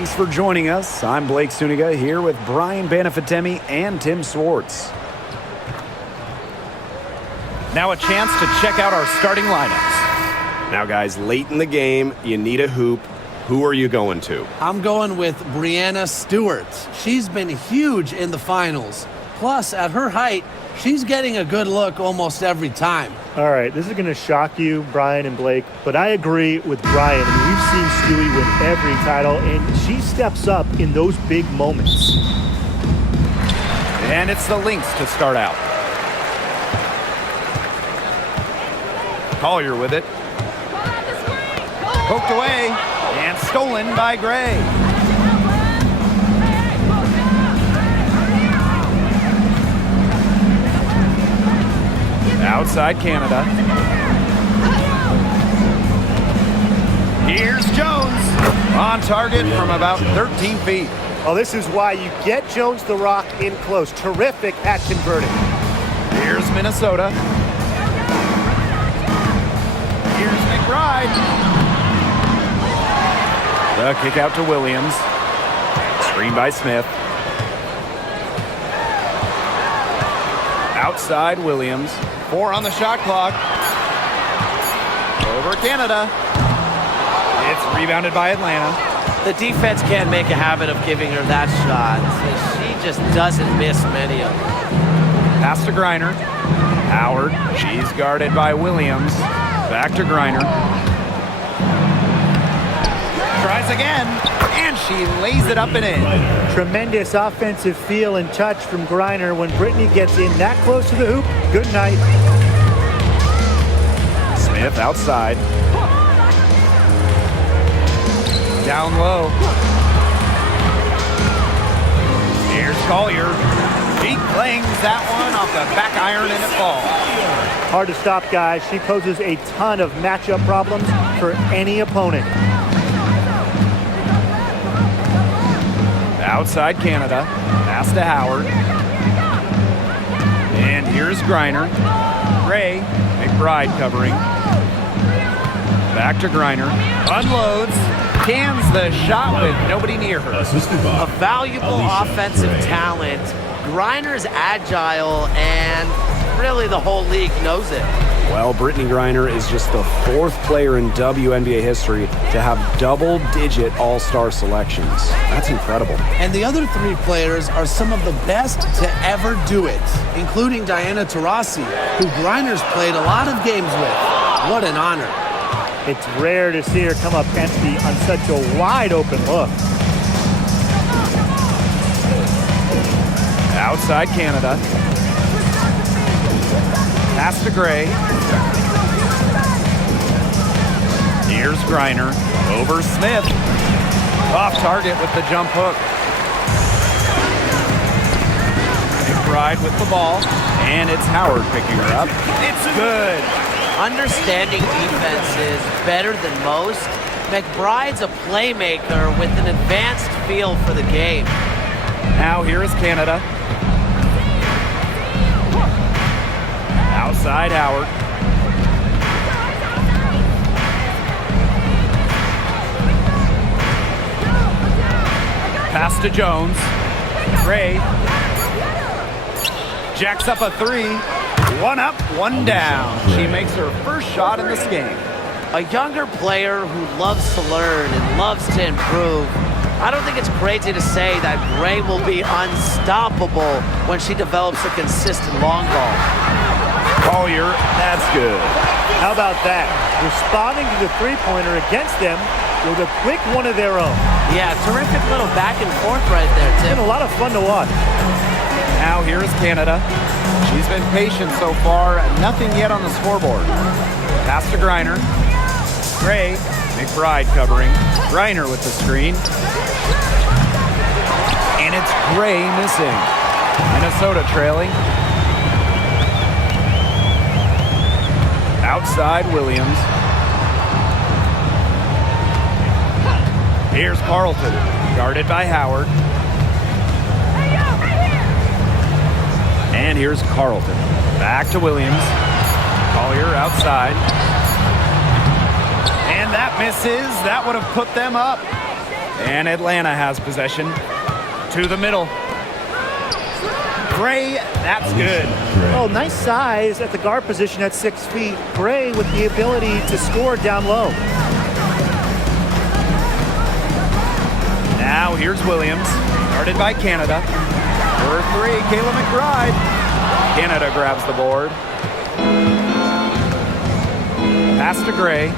Thanks for joining us. I'm Blake Suniga here with Brian Banafitemi and Tim Swartz. Now a chance to check out our starting lineups. Now, guys, late in the game, you need a hoop. Who are you going to? I'm going with Breanna Stewart. She's been huge in the finals. Plus, at her height, she's getting a good look almost every time. All right, this is going to shock you, Brian and Blake, but I agree with Brian. I mean, we've seen Stewie win every title, and she steps up in those big moments. And it's the Lynx to start out. Collier with it. Poked away and stolen by Gray. Outside Canada. Here's Jones on target from about 13 feet. Oh, this is why you get Jones the rock in close. Terrific at converting. Here's Minnesota. Here's McBride. The kick out to Williams. Screen by Smith. Outside Williams. 4 on the shot clock. Over Canada. It's rebounded by Atlanta. The defense can't make a habit of giving her that shot. She just doesn't miss many of them. Pass to Griner. Howard. She's guarded by Williams. Back to Griner. Tries again. And she lays it up and in. Tremendous offensive feel and touch from Griner. When Brittany gets in that close to the hoop, good night. Smith outside. Down low. Here's Collier. He clings that one off the back iron and it falls. Hard to stop, guys. She poses a ton of matchup problems for any opponent. Outside Canada. Pass to Howard. And here's Griner. Gray. McBride covering. Back to Griner. Unloads. Cans the shot with nobody near her. A valuable offensive talent. Griner's agile, and really the whole league knows it. Well, Brittany Griner is just the 4th player in WNBA history to have double-digit all-star selections. That's incredible. And the other 3 players are some of the best to ever do it, including Diana Taurasi, who Griner's played a lot of games with. What an honor. It's rare to see her come up empty on such a wide-open look. Outside Canada. Pass to Gray. Here's Griner. Over Smith. Off target with the jump hook. McBride with the ball. And it's Howard picking her up. It's good. Understanding defenses better than most, McBride's a playmaker with an advanced feel for the game. Now here is Canada. Outside Howard. Pass to Jones. Gray. Jacks up a 3. 1 up, 1 down. She makes her first shot in this game. A younger player who loves to learn and loves to improve. I don't think it's crazy to say that Gray will be unstoppable when she develops a consistent long ball. Collier, that's good. How about that? Responding to the three-pointer against them with a quick one of their own. Yeah, terrific little back and forth right there, It's Tim. been a lot of fun to watch. Now here is Canada. She's been patient so far. Nothing yet on the scoreboard. Pass to Griner. Gray. McBride covering. Griner with the screen. And it's Gray missing. Minnesota trailing. Outside Williams. Here's Carlton. Guarded by Howard. And here's Carlton. Back to Williams. Collier outside. And that misses. That would have put them up. And Atlanta has possession. To the middle. Gray, that's good. Oh, nice size at the guard position at 6 feet. Gray with the ability to score down low. Now here's Williams, guarded by Canada. For 3, Kayla McBride. Canada grabs the board. Pass to Gray.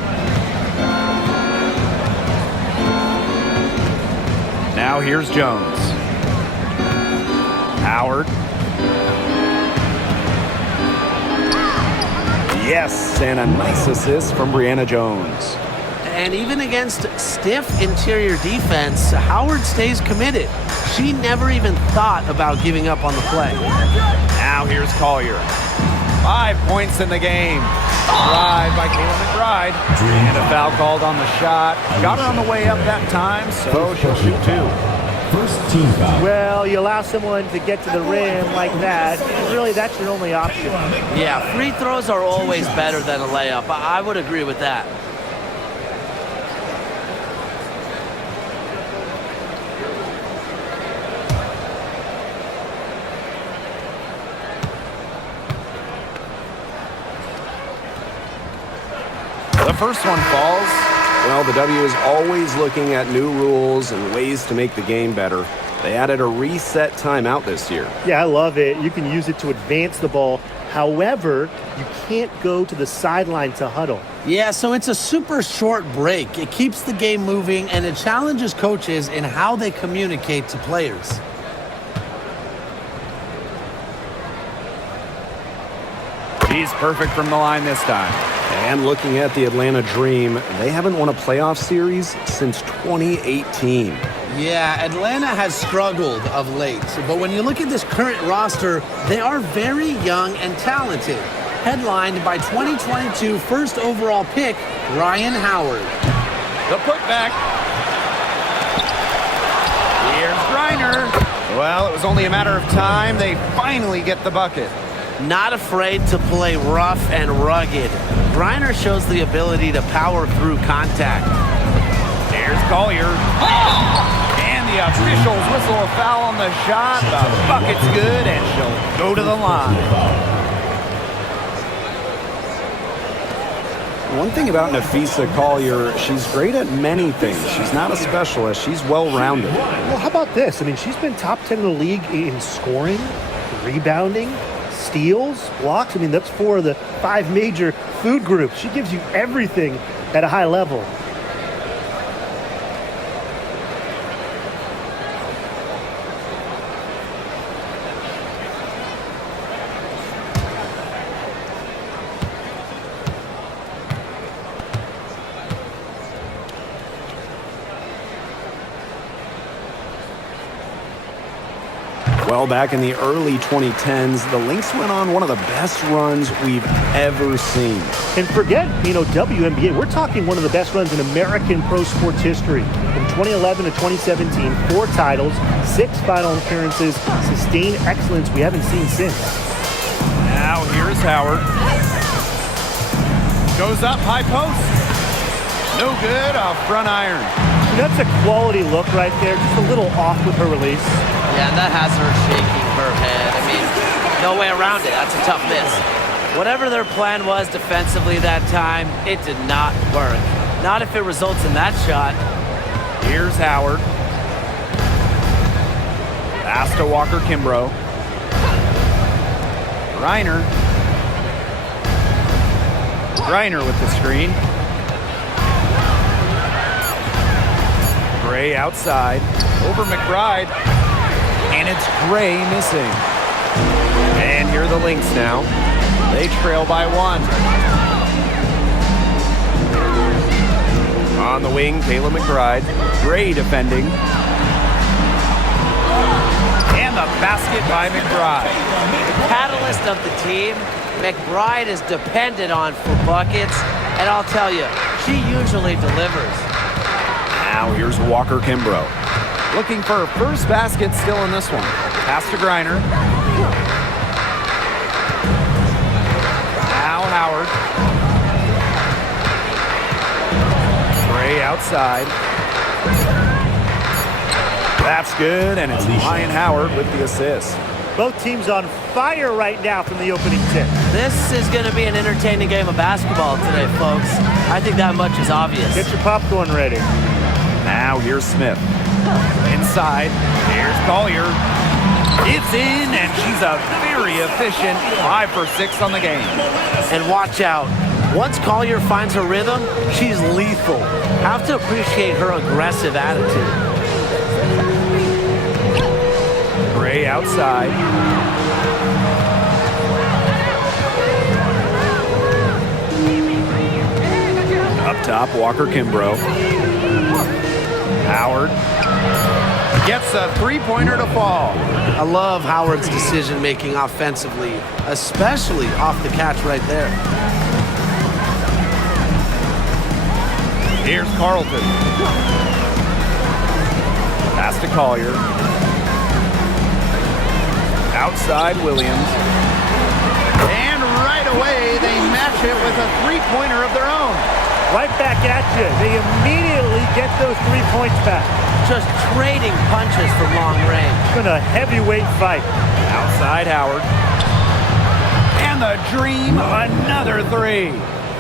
Now here's Jones. Howard. Yes, and a nice assist from Brianna Jones. And even against stiff interior defense, Howard stays committed. She never even thought about giving up on the play. Now here's Collier. 5 points in the game. Drive by Kayla McBride. And a foul called on the shot. Got her on the way up that time, so she'll shoot 2. First team foul. Well, you allow someone to get to the rim like that, and really that's your only option. Yeah, free throws are always better than a layup. I would agree with that. The first one falls. Well, the W is always looking at new rules and ways to make the game better. They added a reset timeout this year. Yeah, I love it. You can use it to advance the ball. However, you can't go to the sideline to huddle. Yeah, so it's a super short break. It keeps the game moving, and it challenges coaches in how they communicate to players. She's perfect from the line this time. And looking at the Atlanta Dream, they haven't won a playoff series since 2018. Yeah, Atlanta has struggled of late, but when you look at this current roster, they are very young and talented. Headlined by 2022 first overall pick, Ryan Howard. The putback. Here's Griner. Well, it was only a matter of time. They finally get the bucket. Not afraid to play rough and rugged. Griner shows the ability to power through contact. Here's Collier. And the officials whistle a foul on the shot. The bucket's good, and she'll go to the line. One thing about Napheesa Collier, she's great at many things. She's not a specialist. She's well-rounded. Well, how about this? I mean, she's been top 10 in the league in scoring, rebounding, steals, blocks. I mean, that's 4 of the 5 major food groups. She gives you everything at a high level. Well, back in the early 2010s, the Lynx went on one of the best runs we've ever seen. And forget, WNBA, we're talking one of the best runs in American pro sports history. From 2011 to 2017, 4 titles, 6 final appearances, sustained excellence we haven't seen since. Now here's Howard. Goes up, high post. No good, off front iron. That's a quality look right there, just a little off with her release. Yeah, that has her shaking her head. I mean, no way around it. That's a tough miss. Whatever their plan was defensively that time, it did not work. Not if it results in that shot. Here's Howard. Pass to Walker Kimbrough. Griner with the screen. Gray outside. Over McBride. And it's Gray missing. And here are the Lynx now. They trail by 1. On the wing, Kayla McBride. Gray defending. And the basket by McBride. The catalyst of the team, McBride is dependent on for buckets. And I'll tell you, she usually delivers. Now here's Walker Kimbrough. Looking for her first basket still in this one. Pass to Griner. Now Howard. Gray outside. That's good, and it's Ryan Howard with the assist. Both teams on fire right now from the opening tip. This is going to be an entertaining game of basketball today, folks. I think that much is obvious. Get your popcorn ready. Now here's Smith. Inside, here's Collier. It's in, and she's a very efficient 5 for 6 on the game. And watch out. Once Collier finds her rhythm, she's lethal. Have to appreciate her aggressive attitude. Gray outside. Up top, Walker Kimbrough. Howard gets a three-pointer to fall. I love Howard's decision-making offensively, especially off the catch right there. Here's Carlton. Pass to Collier. Outside Williams. And right away, they match it with a three-pointer of their own. Right back at you. They immediately get those 3 points back. Just trading punches from long range. It's been a heavyweight fight. Outside Howard. And the dream, another three.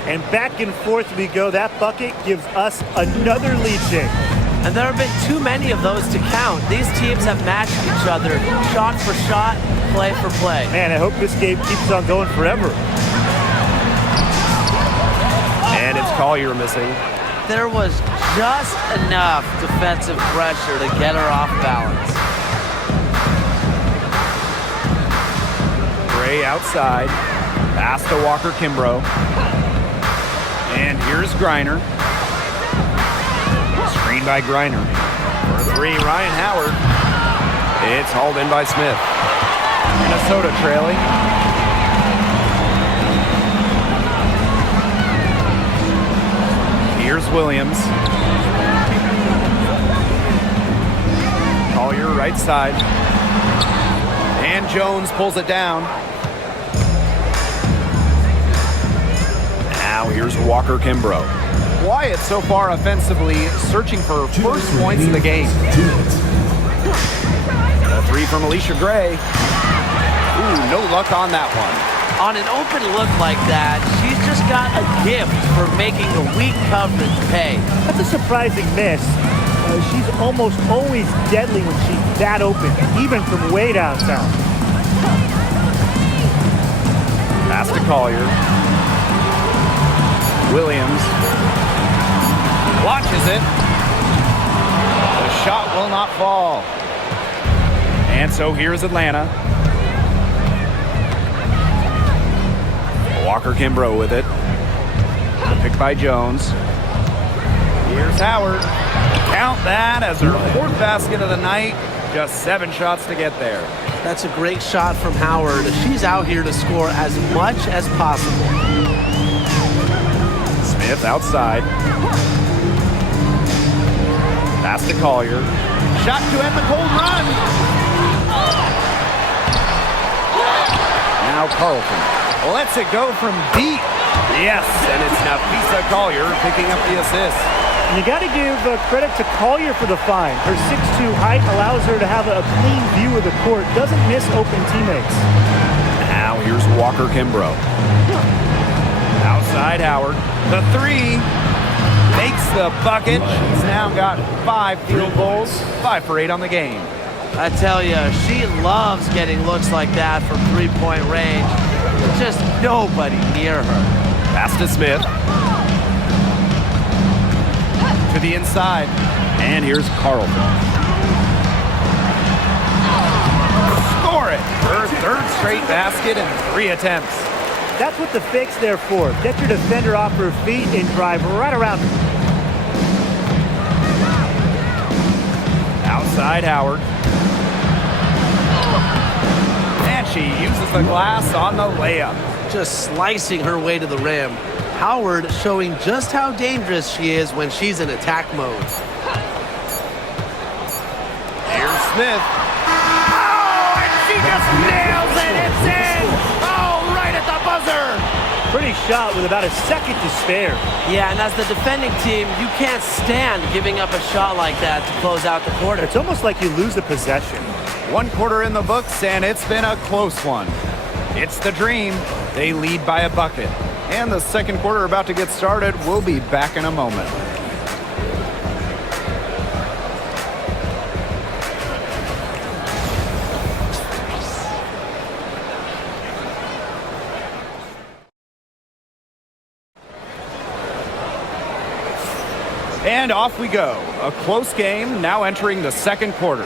And back and forth we go. That bucket gives us another lead change. And there have been too many of those to count. These teams have matched each other shot for shot, play for play. Man, I hope this game keeps on going forever. And it's Collier missing. There was just enough defensive pressure to get her off balance. Gray outside. Pass to Walker Kimbrough. And here's Griner. Screen by Griner. For three, Ryan Howard. It's hauled in by Smith. Minnesota trailing. Here's Williams. Collier right side. And Jones pulls it down. Now here's Walker Kimbrough. Wyatt so far offensively searching for first points of the game. A three from Alicia Gray. Ooh, no luck on that one. On an open look like that, she's just got a gift for making the weak coverage pay. That's a surprising miss. She's almost always deadly when she's that open, even from way downtown. Pass to Collier. Williams watches it. The shot will not fall. And so here's Atlanta. Walker Kimbrough with it. Picked by Jones. Here's Howard. Count that as her fourth basket of the night. Just 7 shots to get there. That's a great shot from Howard. She's out here to score as much as possible. Smith outside. Pass to Collier. Shot to end the cold run. Now Carlton lets it go from deep. Yes, and it's Nafisa Collier picking up the assist. And you got to give credit to Collier for the find. Her 6'2" height allows her to have a clean view of the court. Doesn't miss open teammates. Now here's Walker Kimbrough. Outside Howard. The three makes the bucket. She's now got 5 field goals, 5 for 8 on the game. I tell you, she loves getting looks like that from three-point range. Just nobody near her. Pass to Smith. To the inside. And here's Carlton. Score it! Her third straight basket in 3 attempts. That's what the fake's there for. Get your defender off her feet and drive right around her. Outside Howard. And she uses the glass on the layup. Just slicing her way to the rim. Howard showing just how dangerous she is when she's in attack mode. Here's Smith. Oh, and she just nails it. It's in. Oh, right at the buzzer. Pretty shot with about a second to spare. Yeah, and as the defending team, you can't stand giving up a shot like that to close out the quarter. It's almost like you lose the possession. 1 quarter in the books, and it's been a close one. It's the Dream. They lead by a bucket. And the second quarter about to get started. We'll be back in a moment. And off we go. A close game now entering the second quarter.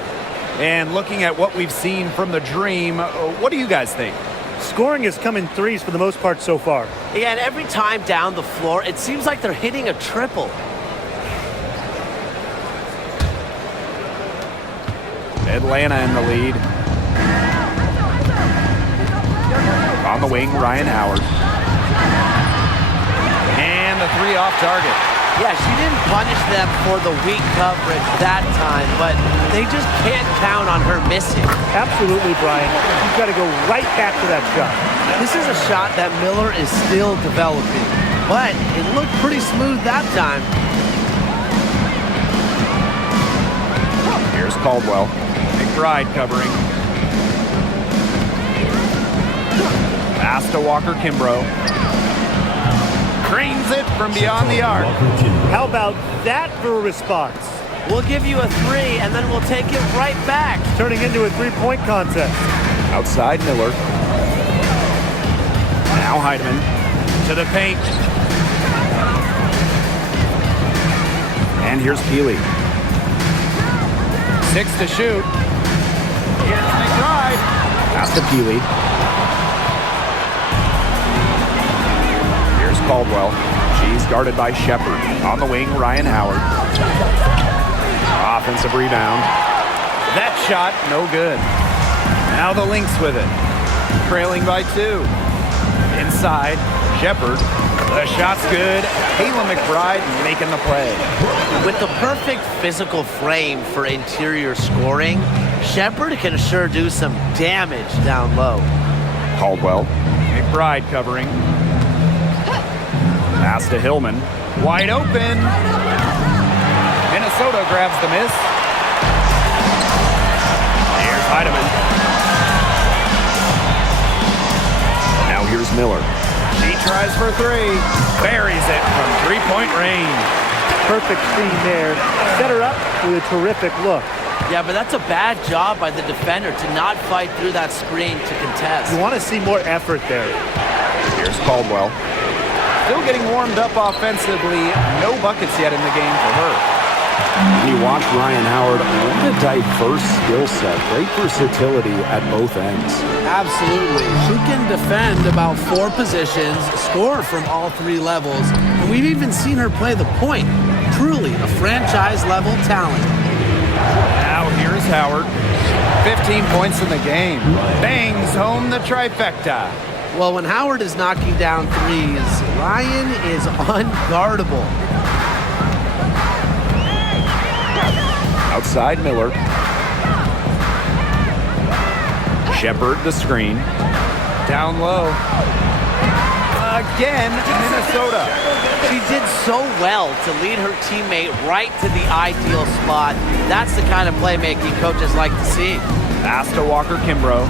And looking at what we've seen from the Dream, what do you guys think? Scoring has come in threes for the most part so far. Yeah, and every time down the floor, it seems like they're hitting a triple. Atlanta in the lead. On the wing, Ryan Howard. And the 3 off target. Yeah, she didn't punish them for the weak coverage that time, but they just can't count on her missing. Absolutely, Brian. You've got to go right back to that shot. This is a shot that Miller is still developing, but it looked pretty smooth that time. Here's Caldwell. McBride covering. Pass to Walker Kimbrough. Cranes it from beyond the arc. How about that for a response? We'll give you a 3, and then we'll take it right back. Turning into a three-point contest. Outside Miller. Now Heidemann to the paint. And here's Peely. 6 to shoot. Here's McBride. Pass to Peely. Caldwell. She's guarded by Shepard. On the wing, Ryan Howard. Offensive rebound. That shot, no good. Now the Lynx with it. Trailing by 2. Inside, Shepard. The shot's good. Kayla McBride making the play. With the perfect physical frame for interior scoring, Shepard can sure do some damage down low. Caldwell. McBride covering. Pass to Hillman. Wide open. Minnesota grabs the miss. Here's Heidemann. Now here's Miller. She tries for 3. Buries it from 3-point range. Perfect screen there. Set her up with a terrific look. Yeah, but that's a bad job by the defender to not fight through that screen to contest. You want to see more effort there. Here's Caldwell. Still getting warmed up offensively. No buckets yet in the game for her. When you watch Ryan Howard, what a diverse skill set. Great versatility at both ends. Absolutely. She can defend about 4 positions, score from all 3 levels, and we've even seen her play the point. Truly a franchise-level talent. Now here's Howard. 15 points in the game. Bangs home the trifecta. Well, when Howard is knocking down threes, Ryan is unguardable. Outside Miller. Shepard the screen. Down low. Again, Minnesota. She did so well to lead her teammate right to the ideal spot. That's the kind of playmaking coaches like to see. Pass to Walker Kimbrough.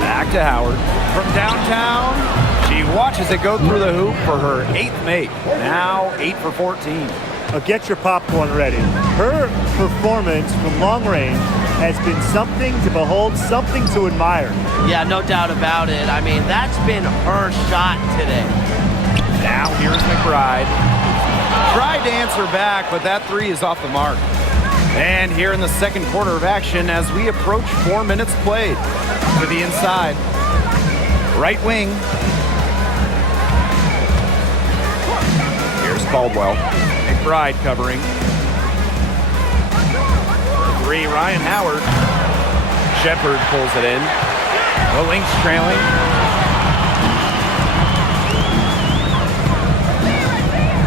Back to Howard. From downtown, she watches it go through the hoop for her 8th make. Now 8 for 14. Get your popcorn ready. Her performance from long range has been something to behold, something to admire. Yeah, no doubt about it. I mean, that's been her shot today. Now here's McBride. Tried to answer back, but that 3 is off the mark. And here in the second quarter of action as we approach 4 minutes played. To the inside. Right wing. Here's Caldwell. McBride covering. 3, Ryan Howard. Shepard pulls it in. The Lynx trailing.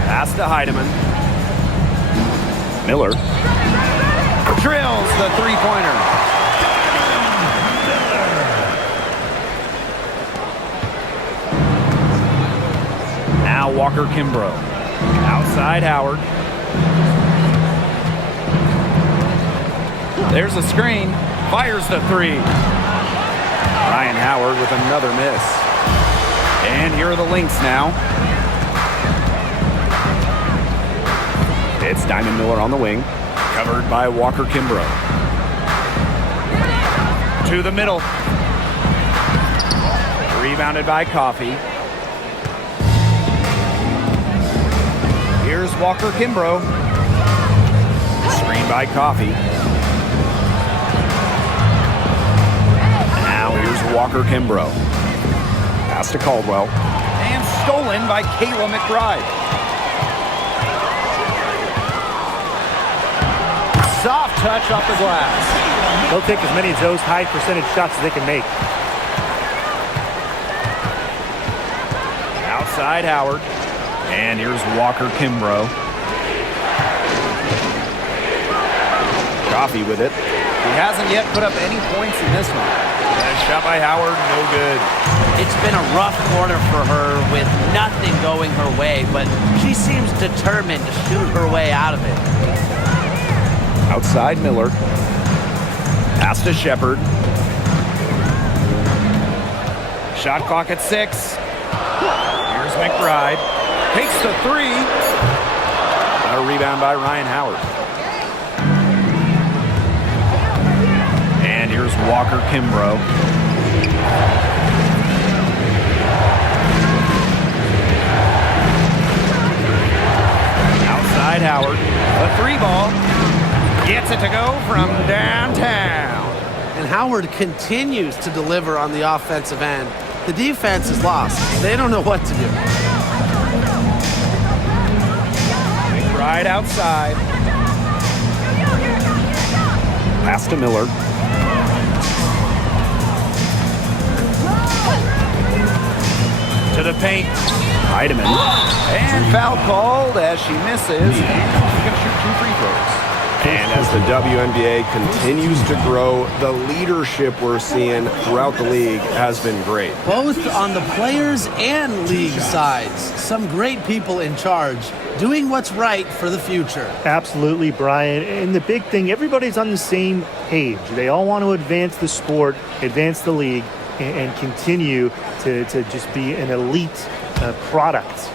Pass to Heidemann. Miller. Drills the 3-pointer. Walker Kimbrough. Outside Howard. There's a screen. Fires the three. Ryan Howard with another miss. And here are the Lynx now. It's Diamond Miller on the wing. Covered by Walker Kimbrough. To the middle. Rebounded by Coffey. Here's Walker Kimbrough. Screen by Coffey. Now here's Walker Kimbrough. Pass to Caldwell. And stolen by Kayla McBride. Soft touch off the glass. They'll take as many of those high percentage shots as they can make. Outside Howard. And here's Walker Kimbrough. Coffey with it. He hasn't yet put up any points in this one. And a shot by Howard, no good. It's been a rough quarter for her with nothing going her way, but she seems determined to shoot her way out of it. Outside Miller. Pass to Shepard. Shot clock at 6. Here's McBride. Takes the three. A rebound by Ryan Howard. And here's Walker Kimbrough. Outside Howard. A three ball. Gets it to go from downtown. And Howard continues to deliver on the offensive end. The defense is lost. They don't know what to do. Right outside. Pass to Miller. To the paint. Heidemann. And foul called as she misses. She's going to shoot 2 free throws. And as the WNBA continues to grow, the leadership we're seeing throughout the league has been great. Both on the players and league sides. Some great people in charge, doing what's right for the future. Absolutely, Brian. And the big thing, everybody's on the same page. They all want to advance the sport, advance the league, and continue to just be an elite product.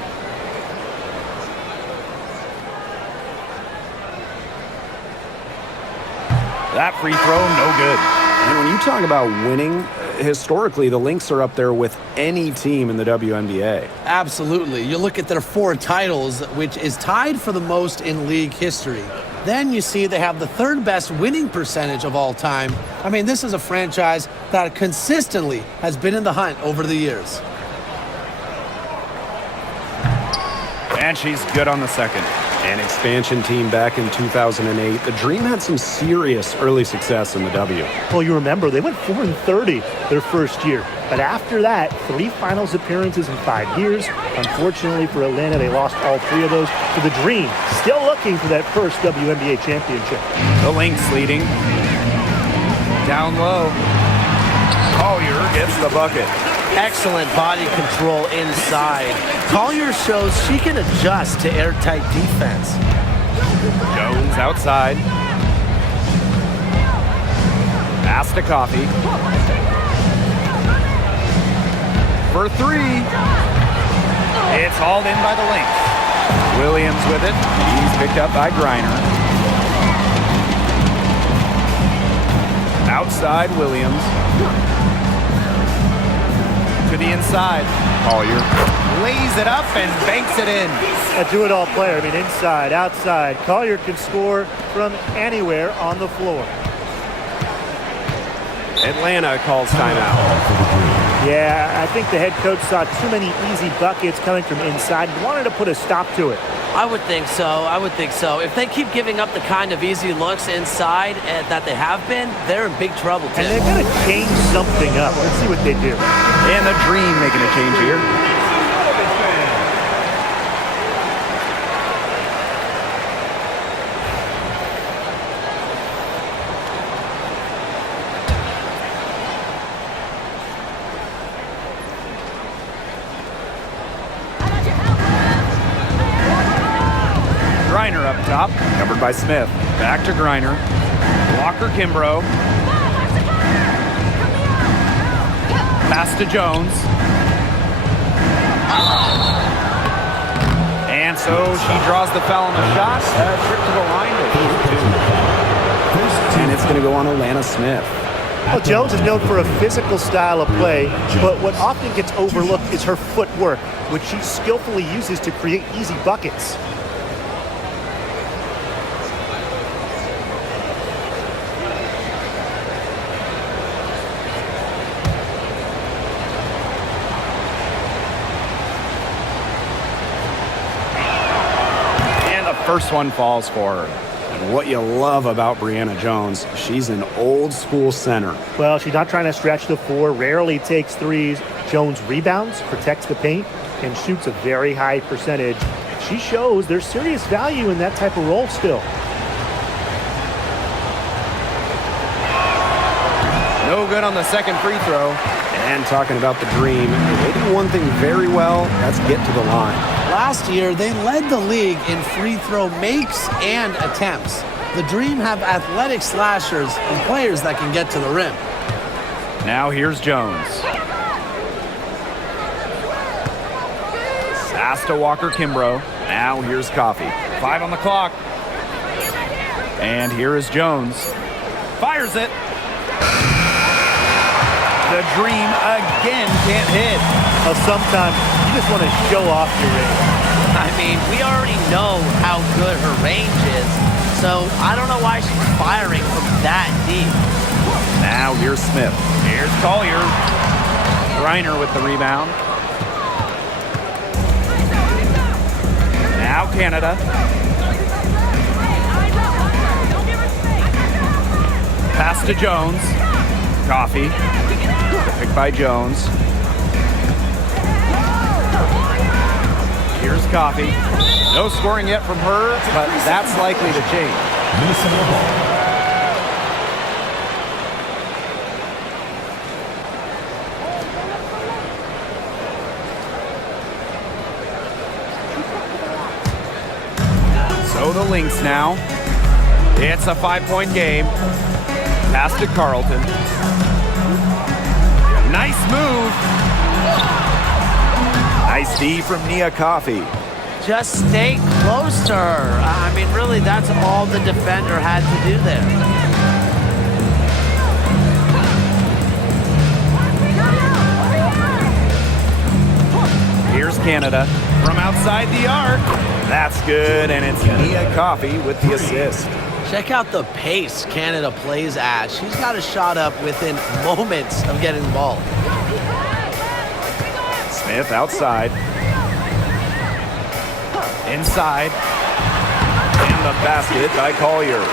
That free throw, no good. And when you talk about winning, historically, the Lynx are up there with any team in the WNBA. Absolutely. You look at their 4 titles, which is tied for the most in league history. Then you see they have the 3rd best winning percentage of all time. I mean, this is a franchise that consistently has been in the hunt over the years. And she's good on the second. An expansion team back in 2008. The Dream had some serious early success in the W. Well, you remember, they went 4-30 their first year. But after that, 3 finals appearances in 5 years. Unfortunately for Atlanta, they lost all 3 of those. So the Dream still looking for that first WNBA championship. The Lynx leading. Down low. Collier gets the bucket. Excellent body control inside. Collier shows she can adjust to airtight defense. Jones outside. Pass to Coffey. For 3. It's hauled in by the Lynx. Williams with it. He's picked up by Griner. Outside Williams. To the inside. Collier lays it up and banks it in. A do-it-all player. I mean, inside, outside. Collier can score from anywhere on the floor. Atlanta calls timeout. Yeah, I think the head coach saw too many easy buckets coming from inside and wanted to put a stop to it. I would think so. If they keep giving up the kind of easy looks inside that they have been, they're in big trouble, Tim. And they're going to change something up. Let's see what they do. And the Dream making a change here. Covered by Smith. Back to Griner. Walker Kimbrough. Pass to Jones. And so she draws the foul on the shot. Trip to the line. And it's going to go on Alana Smith. Well, Jones is known for a physical style of play, but what often gets overlooked is her footwork, which she skillfully uses to create easy buckets. And the first one falls for her. And what you love about Brianna Jones, she's an old school center. Well, she's not trying to stretch the floor, rarely takes threes. Jones rebounds, protects the paint, and shoots a very high percentage. She shows there's serious value in that type of role still. No good on the second free throw. And talking about the Dream, they do one thing very well, that's get to the line. Last year, they led the league in free throw makes and attempts. The Dream have athletic slashers and players that can get to the rim. Now here's Jones. Pass to Walker Kimbrough. Now here's Coffey. 5 on the clock. And here is Jones. Fires it. The Dream again can't hit. Well, sometimes you just want to show off your range. I mean, we already know how good her range is, so I don't know why she's firing from that deep. Now here's Smith. Here's Collier. Griner with the rebound. Now Canada. Pass to Jones. Coffey. Picked by Jones. Here's Coffey. No scoring yet from her, but that's likely to change. So the Lynx now. It's a 5-point game. Pass to Carlton. Nice move. Nice D from Nia Coffey. Just stay close to her. I mean, really, that's all the defender had to do there. Here's Canada from outside the arc. That's good, and it's Nia Coffey with the assist. Check out the pace Canada plays at. She's got a shot up within moments of getting the ball. Smith outside. Inside. And the basket by Collier.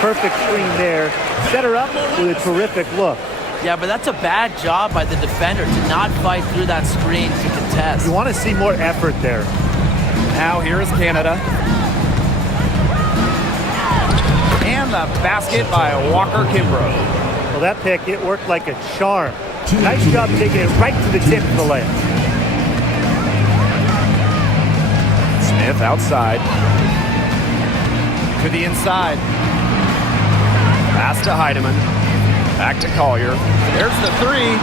Perfect screen there. Set her up with a terrific look. Yeah, but that's a bad job by the defender to not fight through that screen to contest. You want to see more effort there. Now here is Canada. And the basket by Walker Kimbrough. Well, that pick, it worked like a charm. Nice job taking it right to the tip of the layup. Smith outside. To the inside. Pass to Heidemann. Back to Collier. There's the three.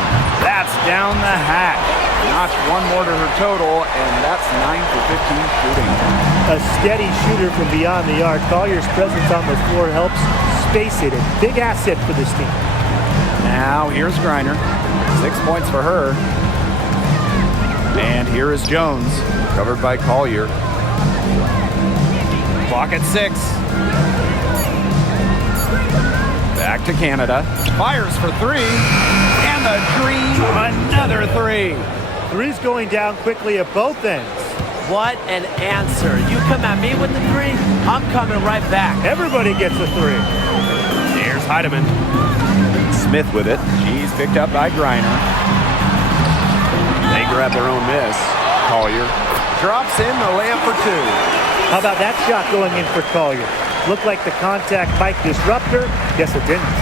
That's down the hatch. Notch one more to her total, and that's 9 for 15 shooting. A steady shooter from beyond the arc. Collier's presence on the floor helps space it. A big asset for this team. Now here's Griner. 6 points for her. And here is Jones, covered by Collier. Clock at 6. Back to Canada. Fires for 3. And the Dream, another 3. Three's going down quickly at both ends. What an answer. You come at me with the 3, I'm coming right back. Everybody gets a 3. Here's Heidemann. Smith with it. She's picked up by Griner. They grab their own miss. Collier drops in the layup for 2. How about that shot going in for Collier? Looked like the contact might disrupt her. Guess it didn't.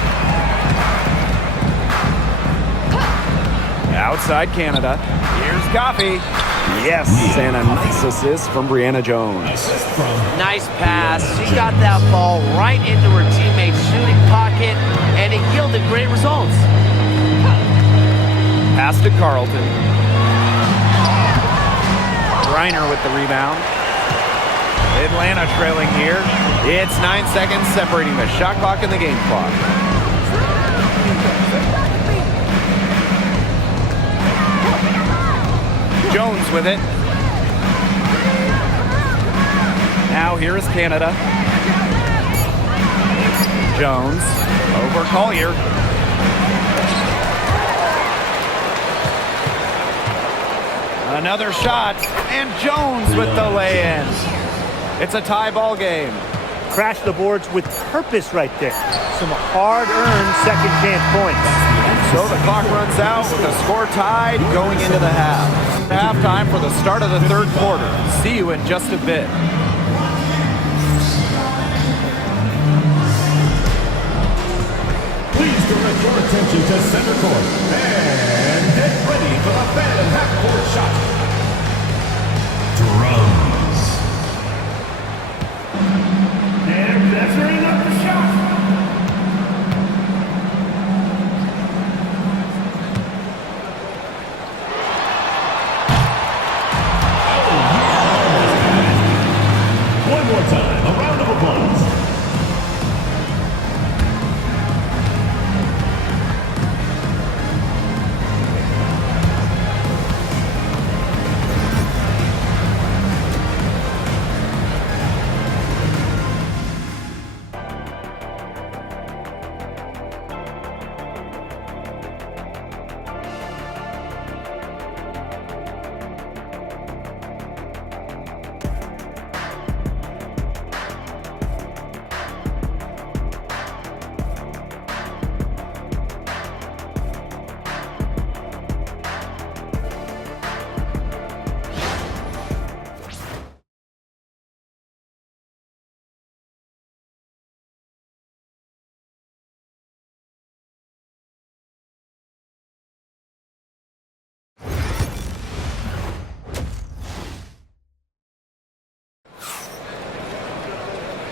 Now Outside Canada. Here's Coffee. Yes, and a nice assist from Brianna Jones. Nice pass. She got that ball right into her teammate's shooting pocket, and it yielded great results. Pass to Carlton. Griner with the rebound. Atlanta trailing here. It's 9 seconds separating the shot clock and the game clock. Jones with it. Now here is Canada. Jones over Collier. Another shot, and Jones with the lay-in. It's a tie ball game. Crash the boards with purpose right there. Some hard-earned second chance points. So the clock runs out with the score tied going into the half. Halftime for the start of the third quarter. See you in just a bit. Please direct your attention to center court and get ready for the Phantom half-court shot. Drums. They're measuring up the shot. One more time, a round of applause.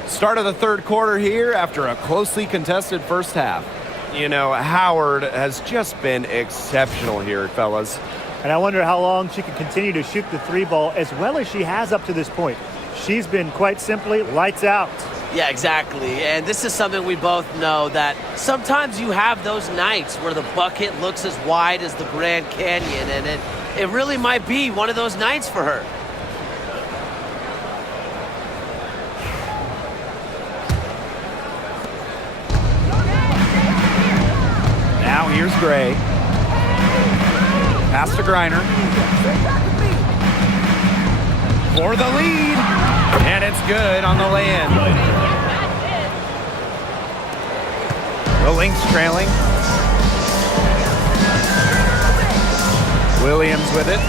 Start of the third quarter here after a closely contested first half. You know, Howard has just been exceptional here, fellas. And I wonder how long she can continue to shoot the three ball as well as she has up to this point. She's been quite simply lights out. Yeah, exactly. And this is something we both know, that sometimes you have those nights where the bucket looks as wide as the Grand Canyon, and it really might be one of those nights for her. Now here's Gray. Pass to Griner. For the lead. And it's good on the lay-in. The Lynx trailing. Williams with it.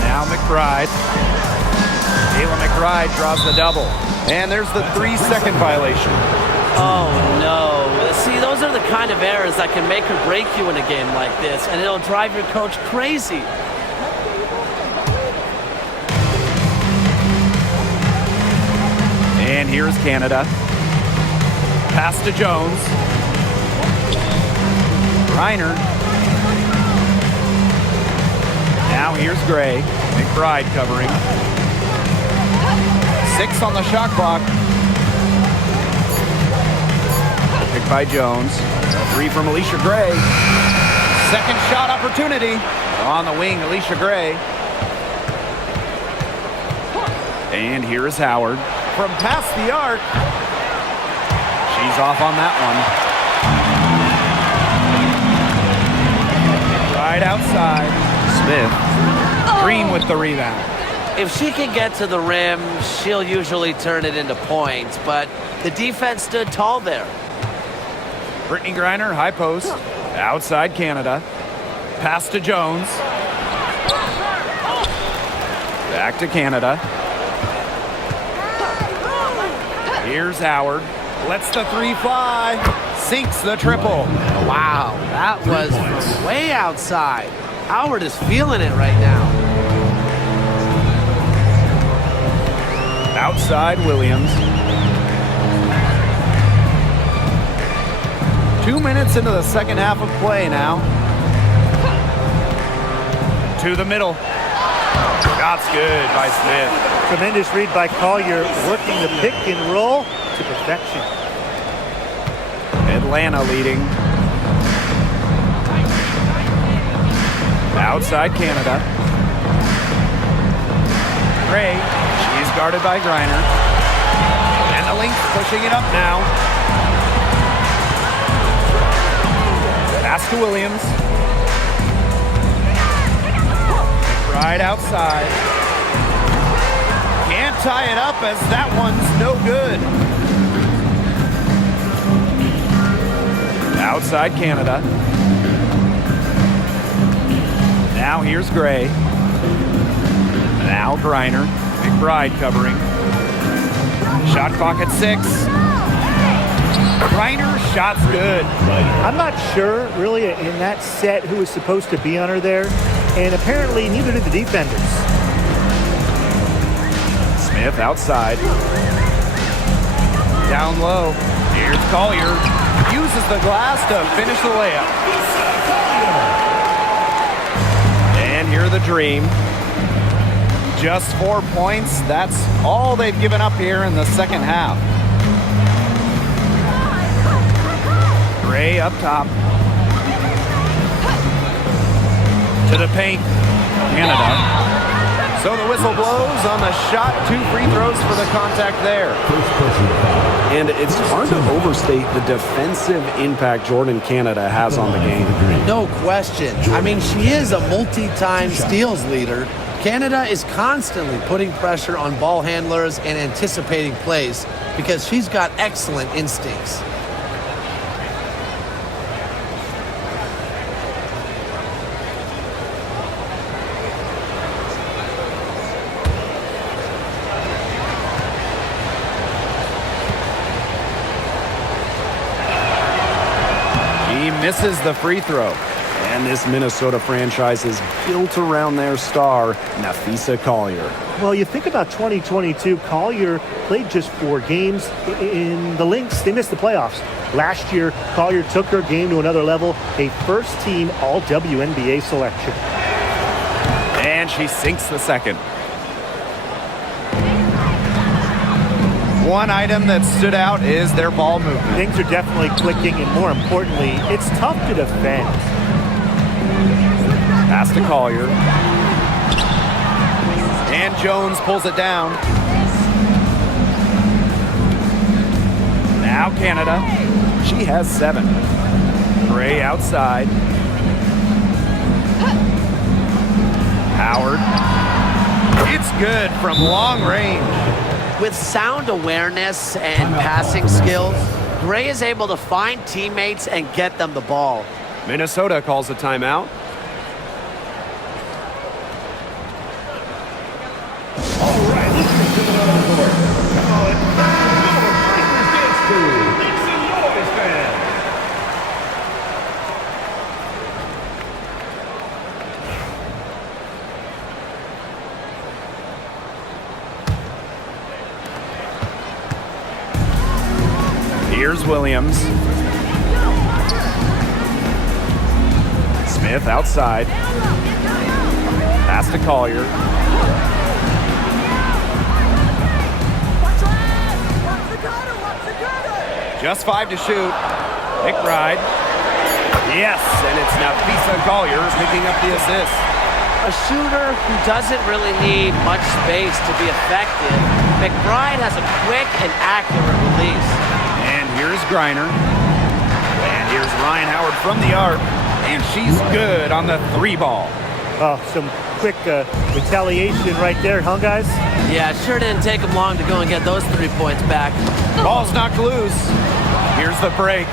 Now McBride. Kayla McBride draws the double. And there's the 3-second violation. Oh, no. See, those are the kind of errors that can make or break you in a game like this, and it'll drive your coach crazy. And here's Canada. Pass to Jones. Reiner. Now here's Gray. McBride covering. 6 on the shot clock. Picked by Jones. 3 from Alicia Gray. Second shot opportunity. On the wing, Alicia Gray. And here is Howard. From past the arc. She's off on that one. Right outside. Smith. Green with the rebound. If she can get to the rim, she'll usually turn it into points, but the defense stood tall there. Brittany Griner, high post. Outside Canada. Pass to Jones. Back to Canada. Here's Howard. Lets the three fly. Sinks the triple. Wow, that was way outside. Howard is feeling it right now. Outside Williams. 2 minutes into the second half of play now. To the middle. Shot's good by Smith. Tremendous read by Collier, working the pick and roll to perfection. Atlanta leading. Outside Canada. Gray. She's guarded by Griner. And the Lynx pushing it up now. Pass to Williams. Right outside. Can't tie it up as that one's no good. Outside Canada. Now here's Gray. Now Griner. McBride covering. Shot clock at 6. Griner, shot's good. I'm not sure, really, in that set who was supposed to be on her there, and apparently neither did the defenders. Smith outside. Down low. Here's Collier. Uses the glass to finish the layup. And here the Dream. Just 4 points. That's all they've given up here in the second half. Gray up top. To the paint. Canada. So the whistle blows on the shot. 2 free throws for the contact there. And it's hard to overstate the defensive impact Jordan Canada has on the game. No question. I mean, she is a multi-time steals leader. Canada is constantly putting pressure on ball handlers and anticipating plays because she's got excellent instincts. Misses the free throw. And this Minnesota franchise is built around their star, Napheesa Collier. Well, you think about 2022, Collier played just 4 games. In the Lynx, they missed the playoffs. Last year, Collier took her game to another level, a first-team All-WNBA selection. And she sinks the second. One item that stood out is their ball movement. Things are definitely clicking, and more importantly, it's tough to defend. Pass to Collier. And Jones pulls it down. Now Canada. She has 7. Gray outside. Howard. It's good from long range. With sound awareness and passing skills, Gray is able to find teammates and get them the ball. Minnesota calls a timeout. All right, let's get to the middle of the court. Come on, dance to. Make some noise, fans. Here's Williams. Smith outside. Pass to Collier. Just 5 to shoot. McBride. Yes, and it's Napheesa Collier picking up the assist. A shooter who doesn't really need much space to be effective, McBride has a quick and accurate release. And here's Griner. And here's Ryan Howard from the arc. And she's good on the 3 ball. Oh, some quick retaliation right there, huh, guys? Yeah, it sure didn't take him long to go and get those 3 points back. Ball's knocked loose. Here's the break.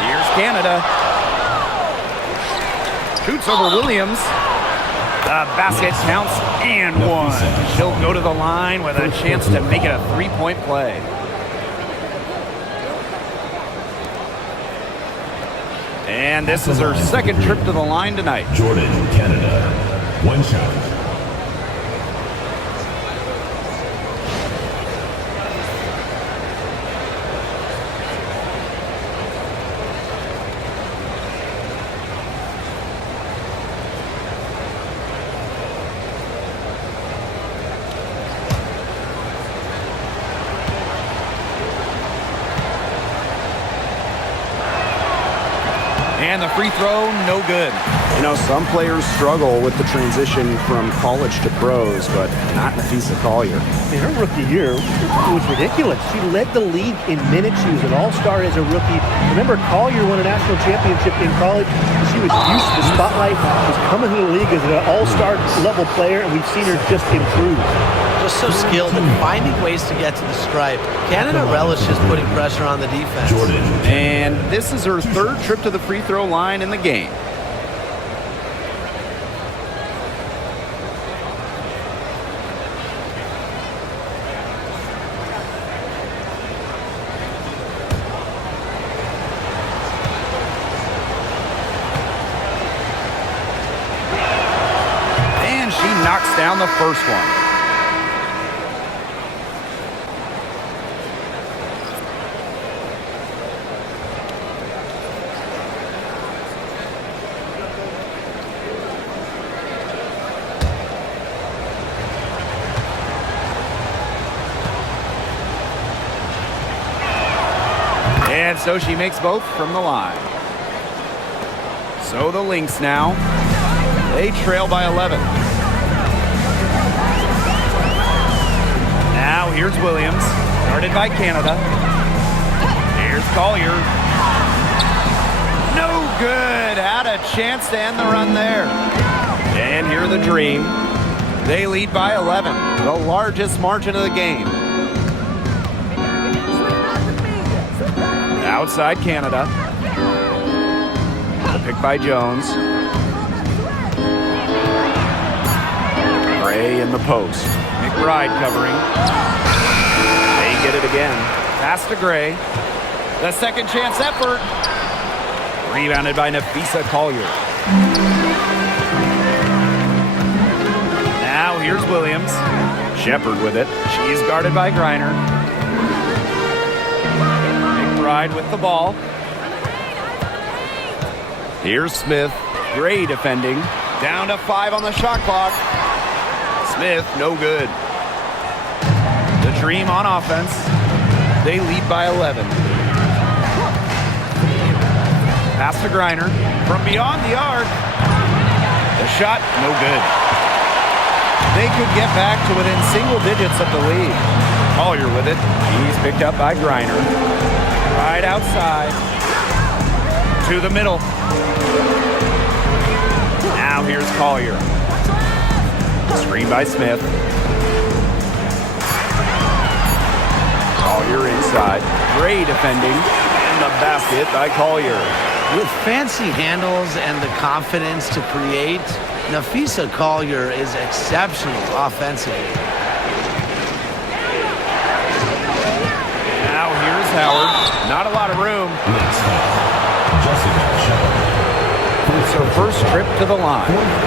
Here's Canada. Shoots over Williams. The basket counts and 1. She'll go to the line with a chance to make it a 3-point play. And this is her second trip to the line tonight. Jordan, Canada. 1 shot. And the free throw, no good. You know, some players struggle with the transition from college to pros, but not Nafisa Collier. I mean, her rookie year was ridiculous. She led the league in minutes. She was an all-star as a rookie. Remember, Collier won a national championship in college. She was used to the spotlight. She was coming to the league as an all-star level player, and we've seen her just improve. Just so skilled in finding ways to get to the stripe. Canada relishes putting pressure on the defense. Jordan. And this is her third trip to the free throw line in the game. And she knocks down the first one. And so she makes both from the line. So the Lynx now, they trail by 11. Now here's Williams, guarded by Canada. Here's Collier. No good, had a chance to end the run there. And here the Dream. They lead by 11, the largest margin of the game. Outside Canada. The pick by Jones. Gray in the post. McBride covering. They get it again. Pass to Gray. The second chance effort. Rebounded by Nafisa Collier. Now here's Williams. Shepard with it. She's guarded by Griner. McBride with the ball. Here's Smith. Gray defending. Down to 5 on the shot clock. Smith, no good. The Dream on offense. They lead by 11. Pass to Griner. From beyond the arc. The shot, no good. They could get back to within single digits of the lead. Collier with it. He's picked up by Griner. Right outside. To the middle. Now here's Collier. Screen by Smith. Collier inside. Gray defending. And the basket by Collier. With fancy handles and the confidence to create, Nafisa Collier is exceptional offensively. Now here's Howard. Not a lot of room. It's her first trip to the line.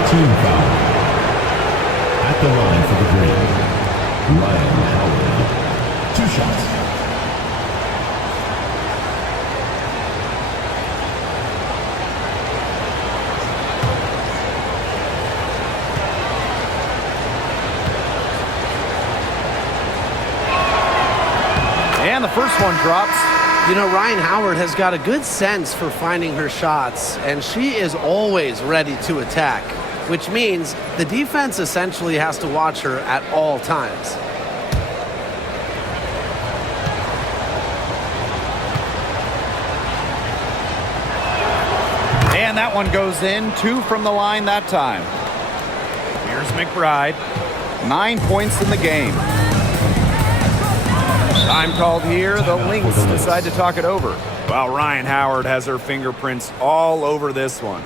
Team foul. At the line for the Green, Ryan Howard. 2 shots. And the first one drops. You know, Ryan Howard has got a good sense for finding her shots, and she is always ready to attack, which means the defense essentially has to watch her at all times. And that one goes in. 2 from the line that time. Here's McBride. 9 points in the game. Time called here. The Lynx decide to talk it over. While Ryan Howard has her fingerprints all over this one.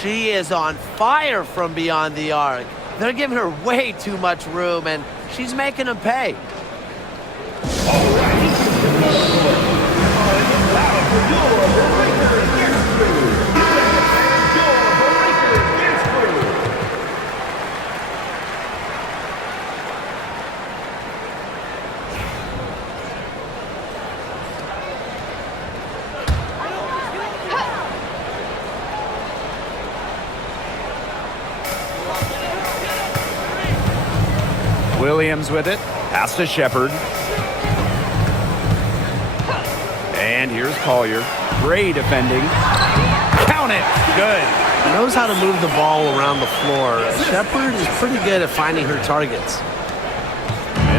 She is on fire from beyond the arc. They're giving her way too much room, and she's making them pay. Williams with it. Pass to Shepard. And here's Collier. Gray defending. Count it. Good. Knows how to move the ball around the floor. Shepard is pretty good at finding her targets.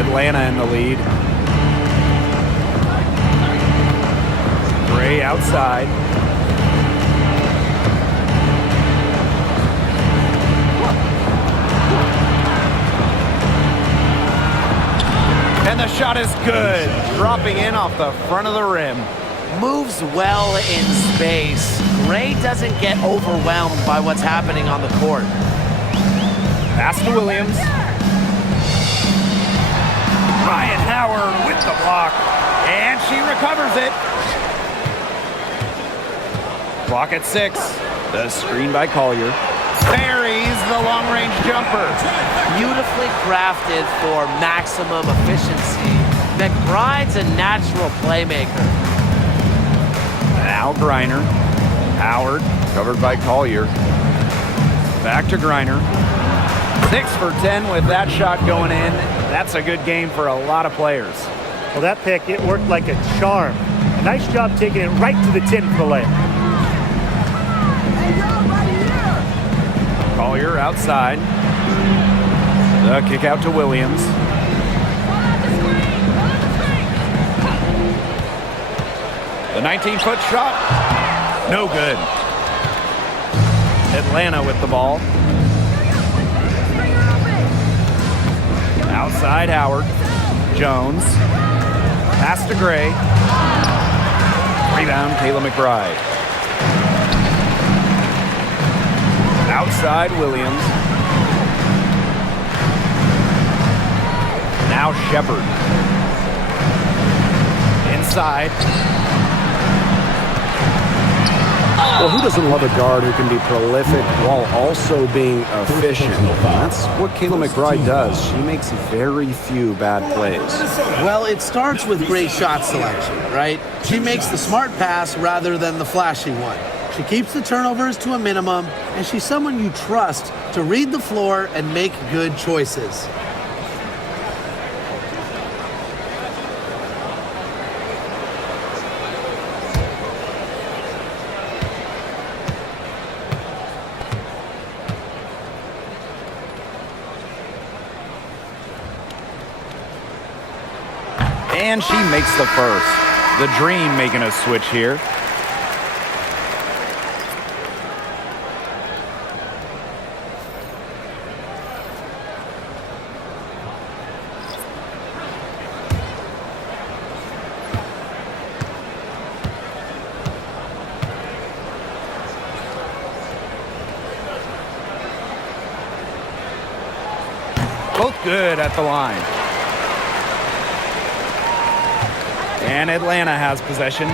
Atlanta in the lead. Gray outside. And the shot is good. Dropping in off the front of the rim. Moves well in space. Gray doesn't get overwhelmed by what's happening on the court. Pass to Williams. Ryan Howard with the block. And she recovers it. Clock at 6. The screen by Collier. Buries the long-range jumper. Beautifully crafted for maximum efficiency. McBride's a natural playmaker. Now Griner. Howard, covered by Collier. Back to Griner. 6 for 10 with that shot going in. That's a good game for a lot of players. Well, that pick, it worked like a charm. Nice job taking it right to the tin for the layup. Collier outside. The kick out to Williams. The 19-foot shot. No good. Atlanta with the ball. Outside Howard. Jones. Pass to Gray. Rebound Kayla McBride. Outside Williams. Now Shepard. Inside. Well, who doesn't love a guard who can be prolific while also being efficient? That's what Kayla McBride does. She makes very few bad plays. Well, it starts with great shot selection, right? She makes the smart pass rather than the flashy one. She keeps the turnovers to a minimum, and she's someone you trust to read the floor and make good choices. And she makes the first. The Dream making a switch here. Both good at the line. And Atlanta has possession.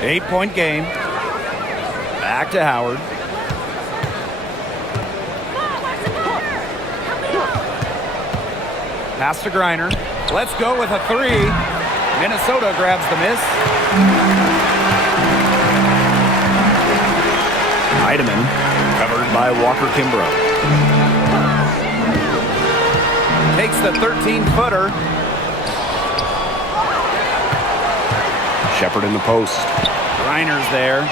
8-point game. Back to Howard. Pass to Griner. Let's go with a 3. Minnesota grabs the miss. Heidemann covered by Walker Kimbrough. Takes the 13-footer. Shepard in the post. Griner's there.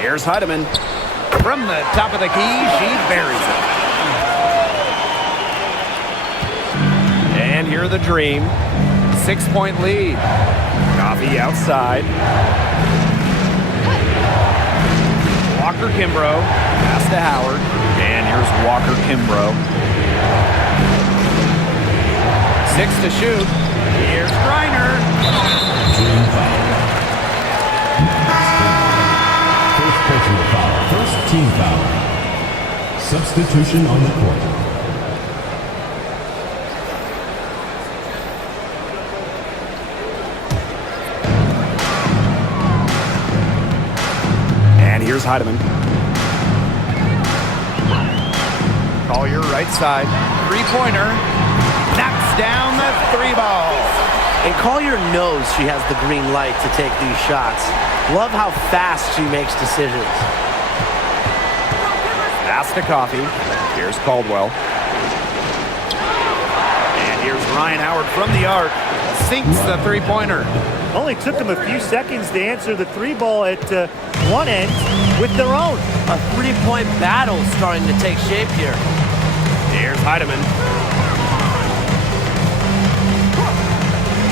Here's Heidemann. From the top of the key, she buries it. And here the Dream. 6-point lead. Coffee outside. Walker Kimbrough. Pass to Howard. And here's Walker Kimbrough. 6 to shoot. Here's Griner. Team foul. First personal foul. First team foul. Substitution on the court. And here's Heidemann. Collier right side. 3-pointer. Knocks down the 3-ball. And Collier knows she has the green light to take these shots. Love how fast she makes decisions. Pass to Coffee. Here's Caldwell. Here's Ryan Howard from the arc. Sinks the three-pointer. Only took them a few seconds to answer the three ball at one end with their own. A three-point battle starting to take shape here. Here's Heidemann.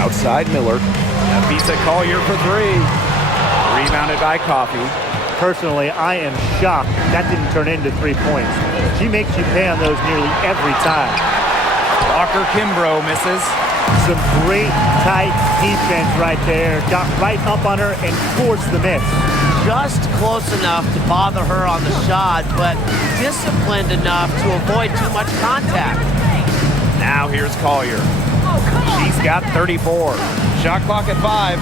Outside Miller. Visa Collier for three. Rebounded by Coffey. Personally, I am shocked that didn't turn into 3 points. She makes you pay on those nearly every time. Walker Kimbrough misses. Some great tight defense right there. Got right up on her and forced the miss. Just close enough to bother her on the shot, but disciplined enough to avoid too much contact. Now here's Collier. She's got 34. Shot clock at 5.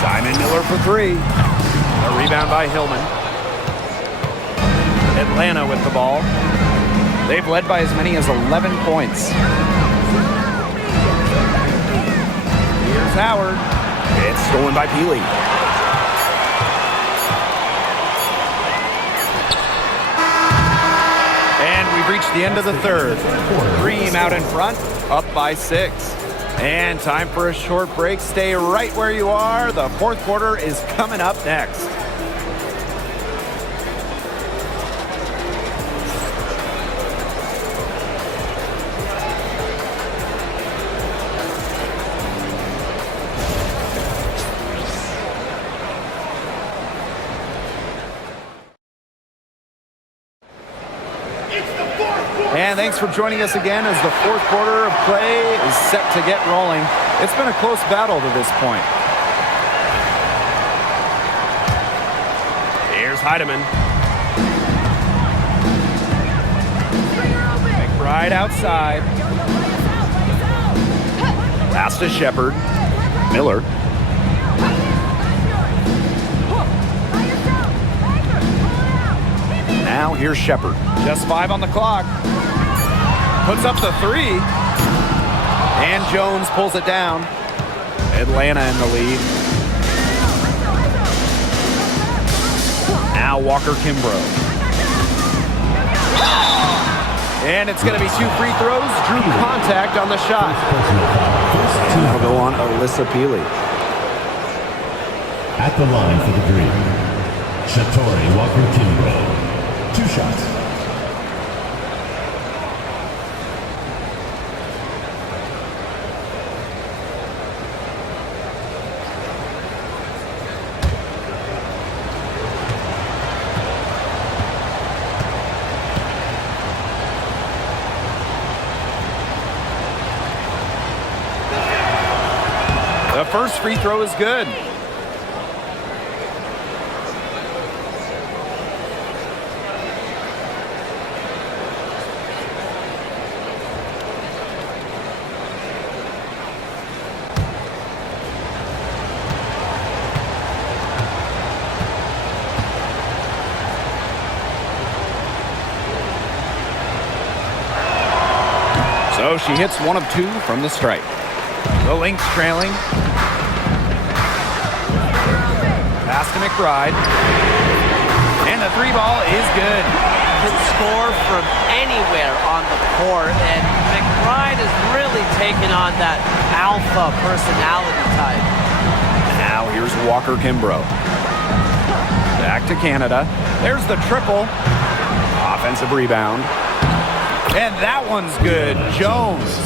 Diamond Miller for three. A rebound by Hillman. Atlanta with the ball. They've led by as many as 11 points. Here's Howard. It's stolen by Peely. And we've reached the end of the third. Dream out in front, up by 6. And time for a short break. Stay right where you are. The fourth quarter is coming up next. And thanks for joining us again as the fourth quarter of play is set to get rolling. It's been a close battle to this point. Here's Heidemann. McBride outside. Pass to Shepard. Miller. Now here's Shepard. Just 5 on the clock. Puts up the 3. And Jones pulls it down. Atlanta in the lead. Now Walker Kimbrough. And it's going to be 2 free throws. Drew contact on the shot. And that'll go on Alyssa Peely. At the line for the Green, Shatori Walker Kimbrough. 2 shots. The first free throw is good. So she hits 1 of 2 from the stripe. The Lynx trailing. Pass to McBride. And the 3 ball is good. Can score from anywhere on the court, and McBride has really taken on that alpha personality type. Now here's Walker Kimbrough. Back to Canada. There's the triple. Offensive rebound. And that one's good. Jones.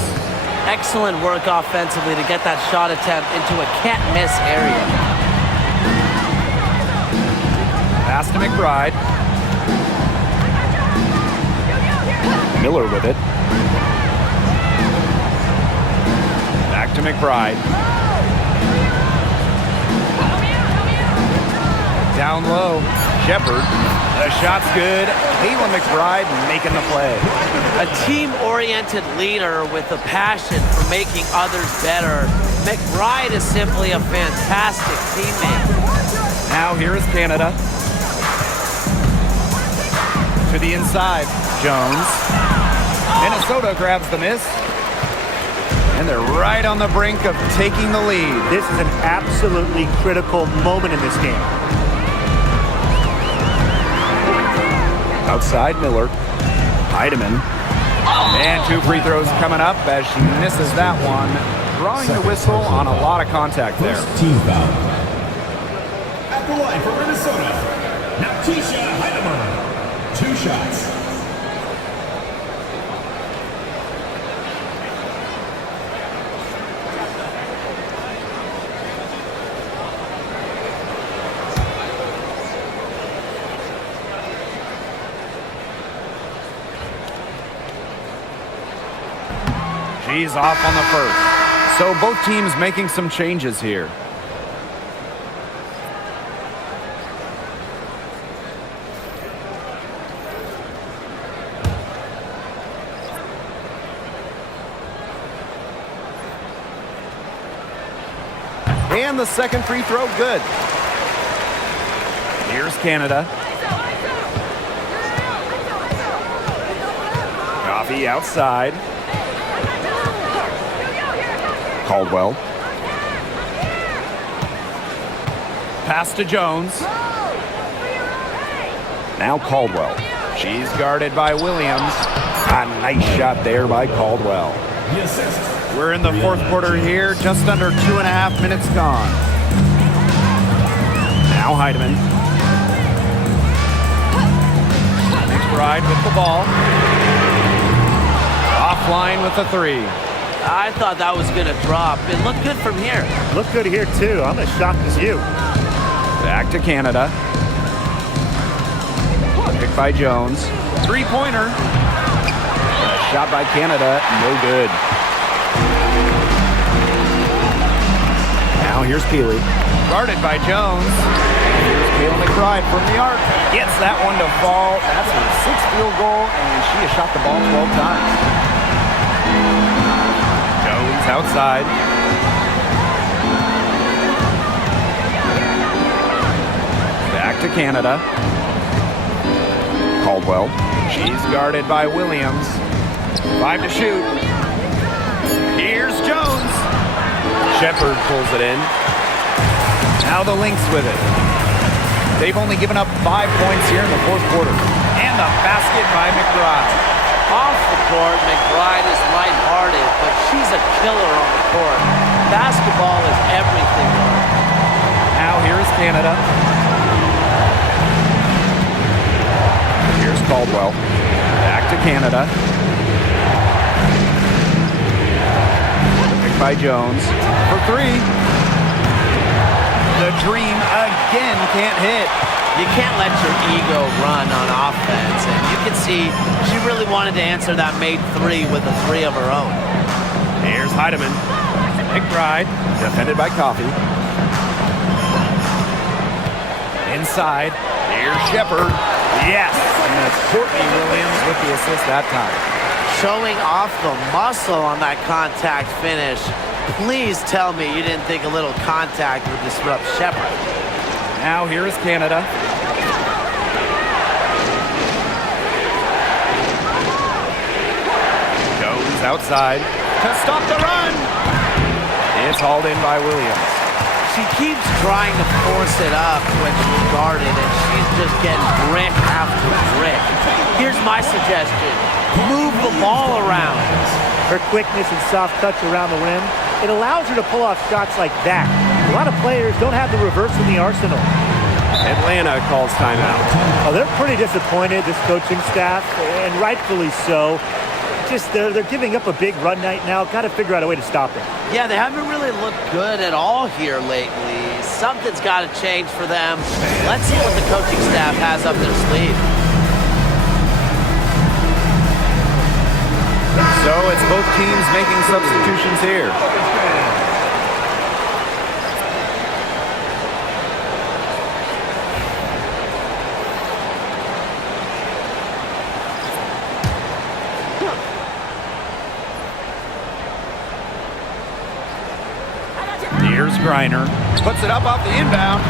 Excellent work offensively to get that shot attempt into a can't-miss area. Pass to McBride. Miller with it. Back to McBride. Down low. Shepard. The shot's good. Kayla McBride making the play. A team-oriented leader with a passion for making others better. McBride is simply a fantastic teammate. Now here is Canada. To the inside. Jones. Minnesota grabs the miss. And they're right on the brink of taking the lead. This is an absolutely critical moment in this game. Outside Miller. Heidemann. And 2 free throws coming up as she misses that one. Drawing the whistle on a lot of contact there. First team foul. At the line for Minnesota, Natisha Heidemann. 2 shots. She's off on the first. So both teams making some changes here. And the second free throw, good. Here's Canada. Coffee outside. Caldwell. Pass to Jones. Now Caldwell. She's guarded by Williams. A nice shot there by Caldwell. The assist. We're in the fourth quarter here, just under 2.5 minutes gone. Now Heidemann. McBride with the ball. Offline with the 3. I thought that was going to drop. It looked good from here. Looked good here, too. I'm as shocked as you. Back to Canada. Picked by Jones. 3-pointer. Shot by Canada. No good. Now here's Peely. Guarded by Jones. Here's Kayla McBride from the arc. Gets that one to fall. That's her 6th field goal, and she has shot the ball 12 times. Jones outside. Back to Canada. Caldwell. She's guarded by Williams. 5 to shoot. Here's Jones. Shepard pulls it in. Now the Lynx with it. They've only given up 5 points here in the fourth quarter. And the basket by McBride. Off the court, McBride is lighthearted, but she's a killer on the court. Basketball is everything. Now here's Canada. Here's Caldwell. Back to Canada. Picked by Jones for 3. The dream again can't hit. You can't let your ego run on offense, and you can see she really wanted to answer that made 3 with a 3 of her own. Here's Heidemann. McBride, defended by Coffee. Inside, here's Shepard. Yes, and that's Courtney Williams with the assist that time. Showing off the muscle on that contact finish. Please tell me you didn't think a little contact would disrupt Shepard. Now here is Canada. Jones outside to stop the run. It's hauled in by Williams. She keeps trying to force it up when she's guarded, and she's just getting brick after brick. Here's my suggestion. Move the ball around. Her quickness and soft touch around the rim, it allows her to pull off shots like that. A lot of players don't have the reverse in the arsenal. Atlanta calls timeout. Oh, they're pretty disappointed, this coaching staff, and rightfully so. Just they're giving up a big run night now. Got to figure out a way to stop it. Yeah, they haven't really looked good at all here lately. Something's got to change for them. Let's see what the coaching staff has up their sleeve. So it's both teams making substitutions here. Here's Griner. Puts it up off the inbound,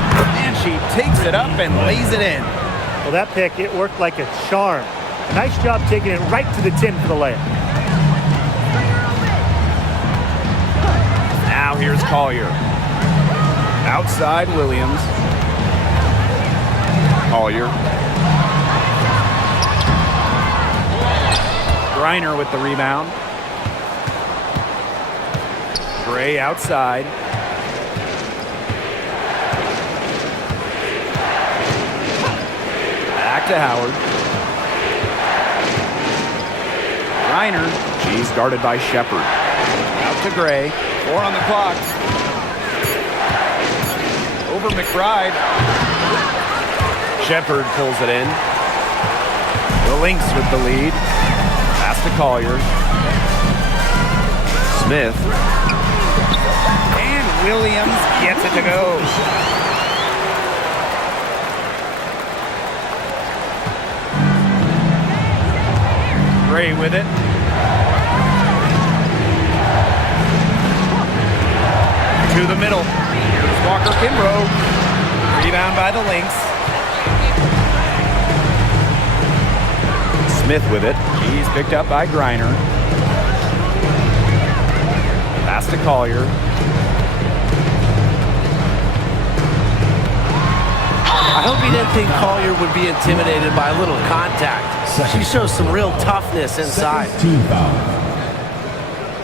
and she takes it up and lays it in. Well, that pick, it worked like a charm. Nice job taking it right to the tin for the layup. Now here's Collier. Outside Williams. Collier. Griner with the rebound. Gray outside. Back to Howard. Griner. She's guarded by Shepard. Out to Gray. 4 on the clock. Over McBride. Shepard pulls it in. The Lynx with the lead. Pass to Collier. Smith. And Williams gets it to go. Gray with it. To the middle. Here's Walker Kimbrough. Rebound by the Lynx. Smith with it. He's picked up by Griner. Pass to Collier. I hope he didn't think Collier would be intimidated by a little contact. She shows some real toughness inside. Team foul.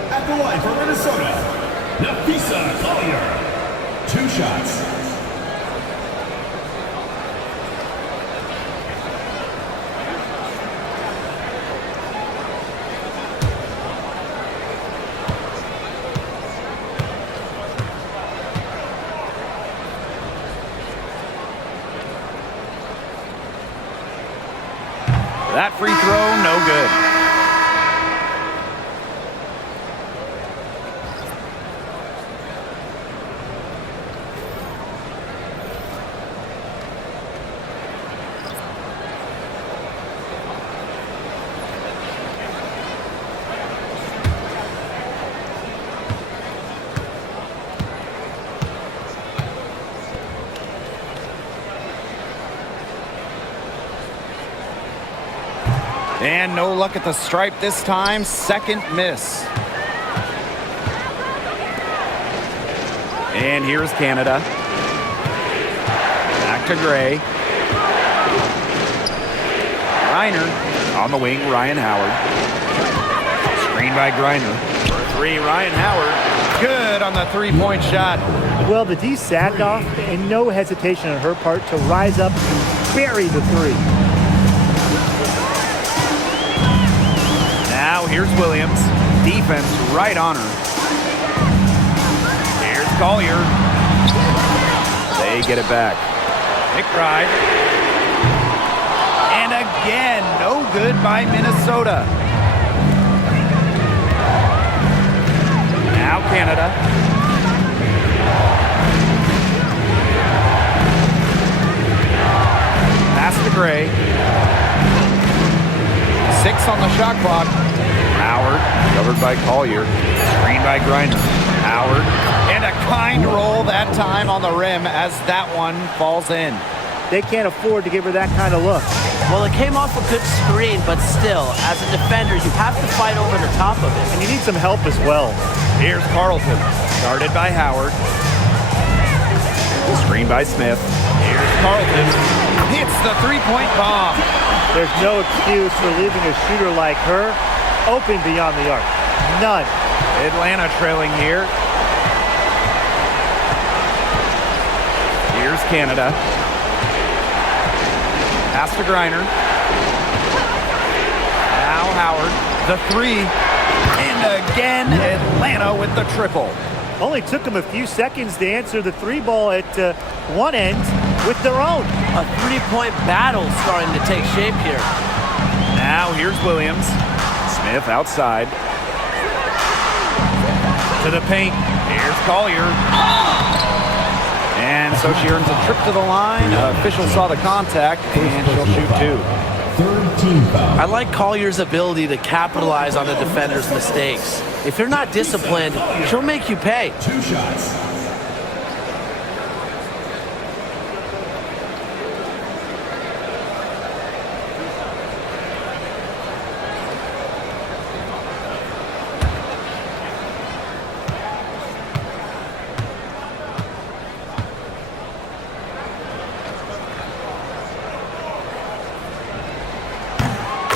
At the line for Minnesota, Nafisa Collier. 2 shots. That free throw, no good. And no luck at the stripe this time. Second miss. And here's Canada. Back to Gray. Griner on the wing, Ryan Howard. Screen by Griner. For 3, Ryan Howard. Good on the 3-point shot. Well, the D sagged off, and no hesitation on her part to rise up and bury the 3. Now here's Williams. Defense right on her. Here's Collier. They get it back. McBride. And again, no good by Minnesota. Now Canada. Pass to Gray. 6 on the shot clock. Howard, covered by Collier. Screen by Griner. Howard, and a kind roll that time on the rim as that one falls in. They can't afford to give her that kind of look. Well, it came off a good screen, but still, as a defender, you have to fight over the top of it. And you need some help as well. Here's Carlton, guarded by Howard. Screen by Smith. Here's Carlton. Hits the 3-point bomb. There's no excuse for leaving a shooter like her open beyond the arc. None. Atlanta trailing here. Here's Canada. Pass to Griner. Now Howard. The 3. And again, Atlanta with the triple. Only took them a few seconds to answer the 3 ball at one end with their own. A 3-point battle starting to take shape here. Now here's Williams. Smith outside. To the paint. Here's Collier. And so she earns a trip to the line. Officials saw the contact, and she'll shoot 2. Third team foul. I like Collier's ability to capitalize on a defender's mistakes. If you're not disciplined, she'll make you pay. 2 shots.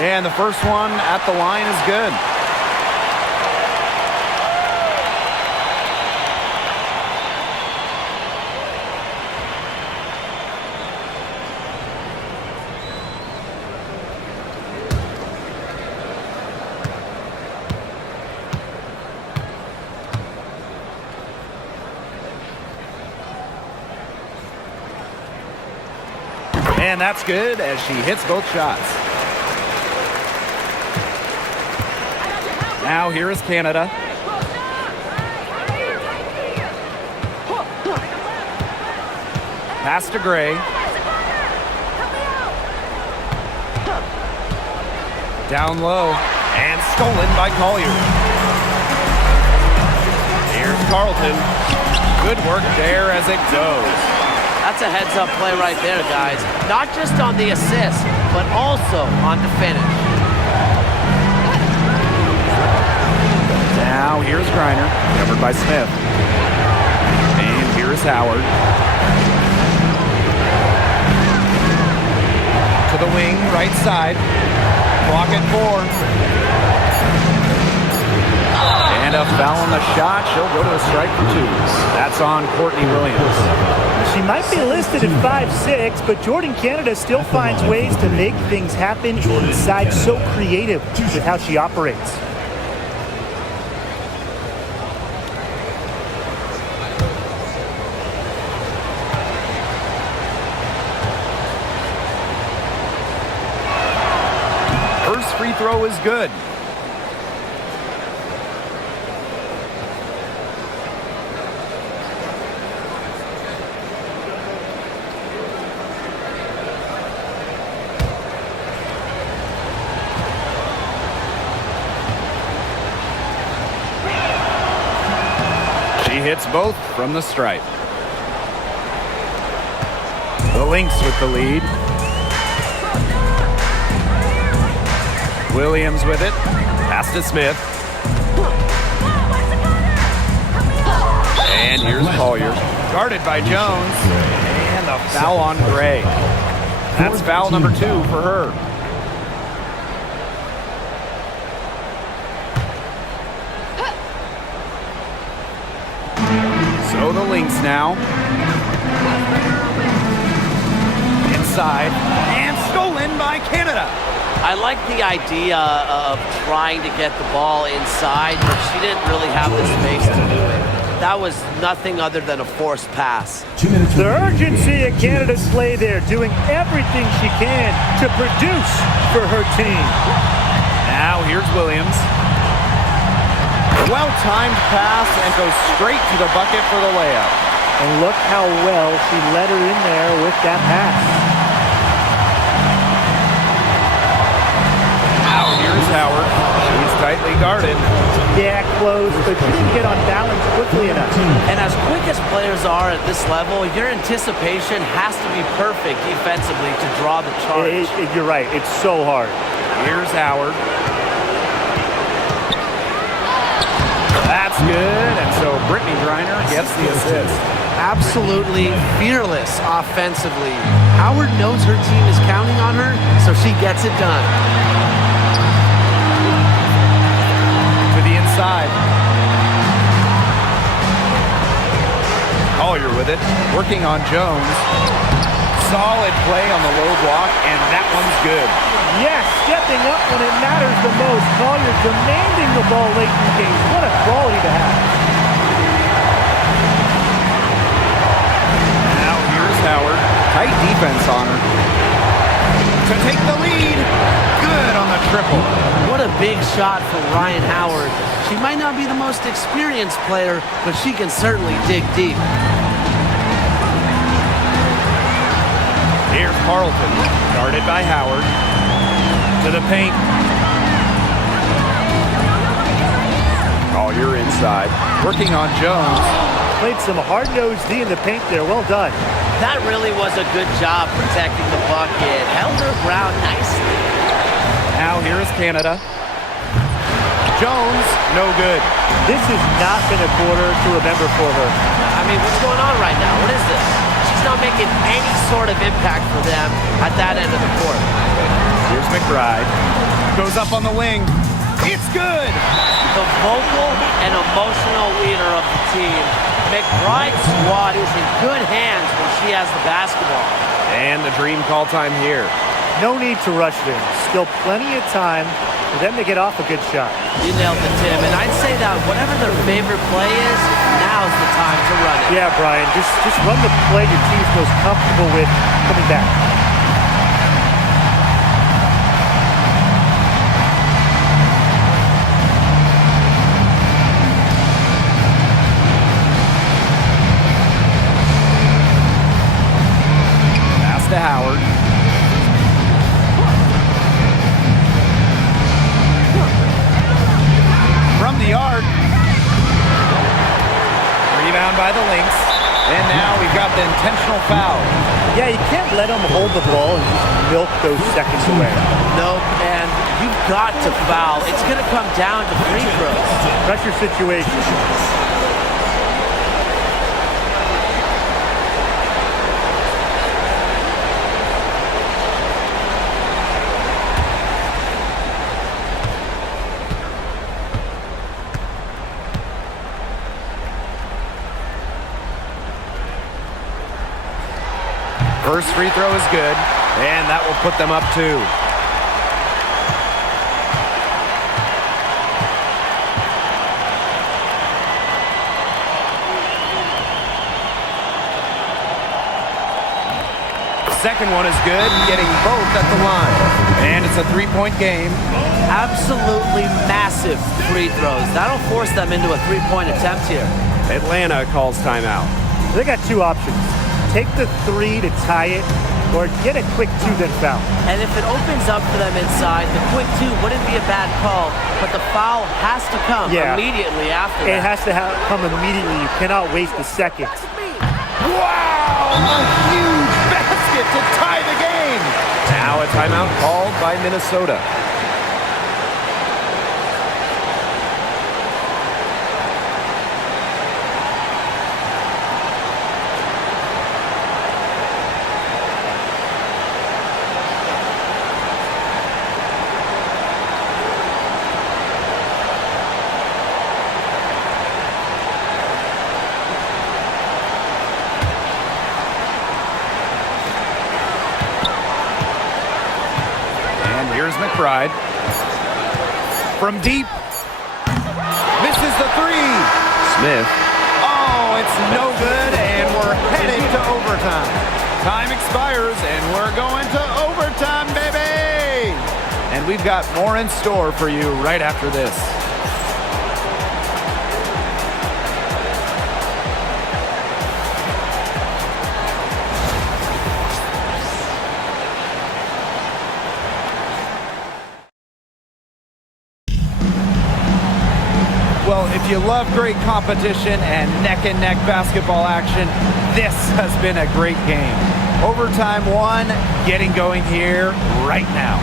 And the first one at the line is good. And that's good as she hits both shots. Now here is Canada. Pass to Gray. Down low and stolen by Collier. Here's Carlton. Good work there as it goes. That's a heads-up play right there, guys. Not just on the assist, but also on the finish. Now here's Griner, covered by Smith. And here's Howard. To the wing, right side. Clock at 4. And a foul on the shot. She'll go to a strike for 2. That's on Courtney Williams. She might be listed at 5'6", but Jordan Canada still finds ways to make things happen inside. So creative with how she operates. First free throw is good. Hits both from the stripe. The Lynx with the lead. Williams with it. Pass to Smith. And here's Collier. Guarded by Jones. And the foul on Gray. That's foul number 2 for her. So the Lynx now. Inside. And stolen by Canada. I like the idea of trying to get the ball inside, but she didn't really have the space to do it. That was nothing other than a forced pass. The urgency at Canada's play there, doing everything she can to produce for her team. Now here's Williams. Well-timed pass and goes straight to the bucket for the layup. And look how well she let her in there with that pass. Now here's Howard. She's tightly guarded. Yeah, close, but she didn't get on balance quickly enough. And as quick as players are at this level, your anticipation has to be perfect defensively to draw the charge. You're right. It's so hard. Here's Howard. That's good, and so Brittany Griner gets the assist. Absolutely fearless offensively. Howard knows her team is counting on her, so she gets it done. To the inside. Collier with it, working on Jones. Solid play on the low block, and that one's good. Yes, stepping up when it matters the most. Collier demanding the ball late in the game. What a quality to have. Now here's Howard. Tight defense on her. To take the lead. Good on the triple. What a big shot from Ryan Howard. She might not be the most experienced player, but she can certainly dig deep. Here's Carlton, guarded by Howard. To the paint. Collier inside, working on Jones. Played some hard-nosed D in the paint there. Well done. That really was a good job protecting the bucket. Held her ground nicely. Now here is Canada. Jones, no good. This has not been a quarter to remember for her. I mean, what's going on right now? What is this? She's not making any sort of impact for them at that end of the court. Here's McBride. Goes up on the wing. It's good. The vocal and emotional leader of the team. McBride's squad is in good hands when she has the basketball. And the dream call time here. No need to rush them. Still plenty of time for them to get off a good shot. You nailed it, Tim. And I'd say that whatever their favorite play is, now's the time to run it. Yeah, Brian, just run the play your team's most comfortable with coming back. Pass to Howard. From the arc. Rebound by the Lynx. And now we've got the intentional foul. Yeah, you can't let them hold the ball and just milk those seconds away. Nope, and you've got to foul. It's going to come down to free throws. Pressure situation. First free throw is good, and that will put them up 2. Second one is good, getting both at the line. And it's a 3-point game. Absolutely massive free throws. That'll force them into a 3-point attempt here. Atlanta calls timeout. They got 2 options. Take the 3 to tie it, or get a quick 2 then foul. And if it opens up for them inside, the quick 2 wouldn't be a bad call, but the foul has to come immediately after that. It has to come immediately. You cannot waste a second. Wow! A huge basket to tie the game. Now a timeout called by Minnesota. Here's McBride. From deep. Misses the 3. Smith. Oh, it's no good, and we're headed to overtime. Time expires, and we're going to overtime, baby! And we've got more in store for you right after this. Well, if you love great competition and neck-and-neck basketball action, this has been a great game. Overtime 1, getting going here right now.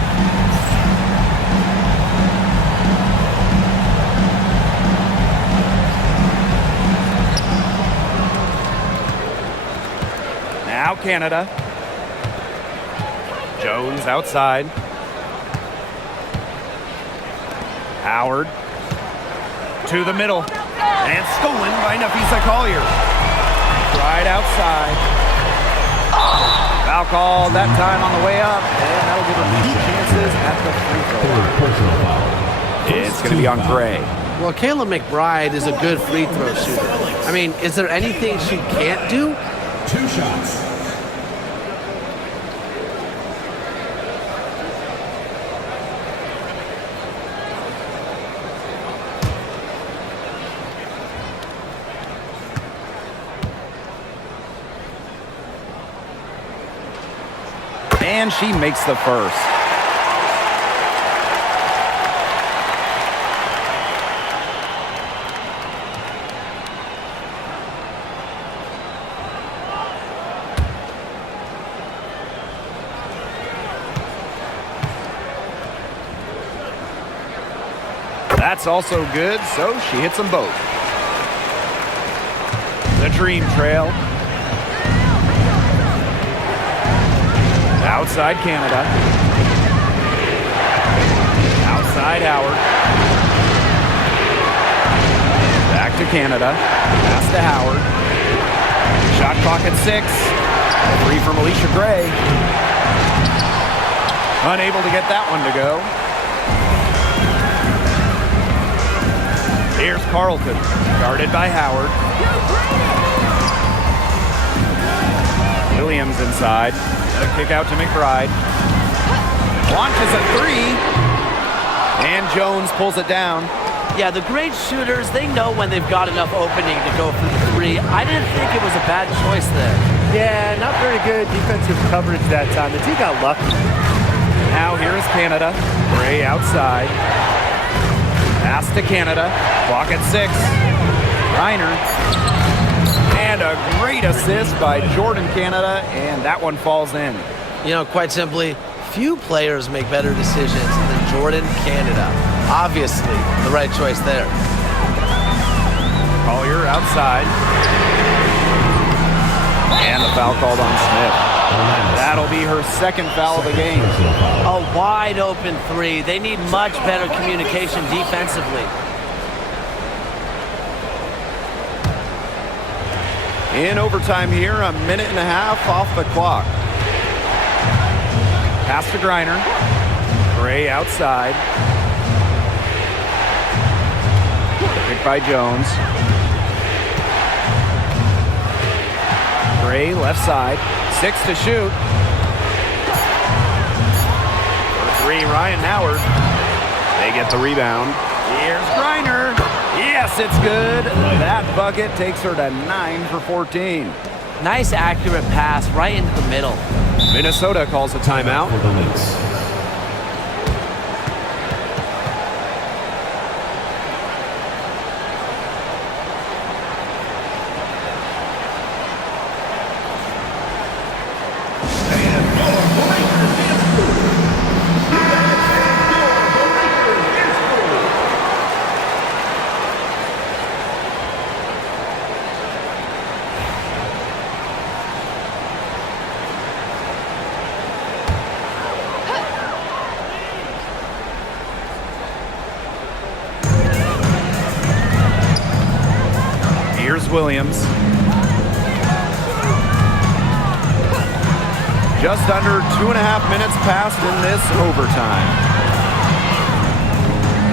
Now Canada. Jones outside. Howard. To the middle, and stolen by Nafisa Collier. Right outside. Foul called that time on the way up, and that'll give them 2 chances at the free throw line. It's going to be on Gray. Well, Kayla McBride is a good free throw shooter. I mean, is there anything she can't do? 2 shots. And she makes the first. That's also good, so she hits them both. The dream trail. Outside Canada. Outside Howard. Back to Canada. Pass to Howard. Shot clock at 6. Free from Alicia Gray. Unable to get that one to go. Here's Carlton. Guarded by Howard. Williams inside. A kick out to McBride. Launches a 3. And Jones pulls it down. Yeah, the great shooters, they know when they've got enough opening to go for the 3. I didn't think it was a bad choice there. Yeah, not very good defensive coverage that time. The team got lucky. Now here is Canada. Gray outside. Pass to Canada. Clock at 6. Reiner. And a great assist by Jordan Canada, and that one falls in. You know, quite simply, few players make better decisions than Jordan Canada. Obviously, the right choice there. Collier outside. And the foul called on Smith. That'll be her second foul of the game. A wide open 3. They need much better communication defensively. In overtime here, a minute and a half off the clock. Pass to Griner. Gray outside. Pick by Jones. Gray left side. 6 to shoot. For 3, Ryan Howard. They get the rebound. Here's Griner. Yes, it's good. That bucket takes her to 9 for 14. Nice accurate pass right into the middle. Minnesota calls a timeout. For the Lynx. Williams. Just under 2.5 minutes passed in this overtime.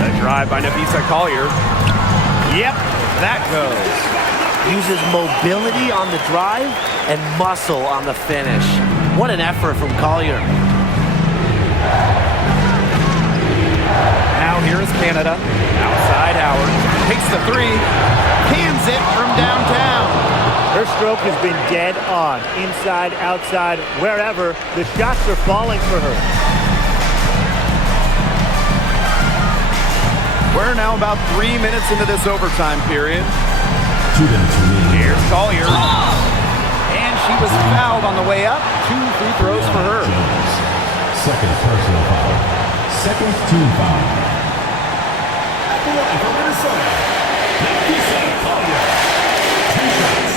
A drive by Nafisa Collier. Yep, that goes. Uses mobility on the drive and muscle on the finish. What an effort from Collier. Now here is Canada. Outside Howard. Takes the 3. Cans it from downtown. Her stroke has been dead on. Inside, outside, wherever. The shots are falling for her. We're now about 3 minutes into this overtime period. 2 minutes remaining. Here's Collier. And she was fouled on the way up. 2 free throws for her. Jones. Second personal foul. Second team foul. The one for Minnesota. Nafisa Collier. 2 shots.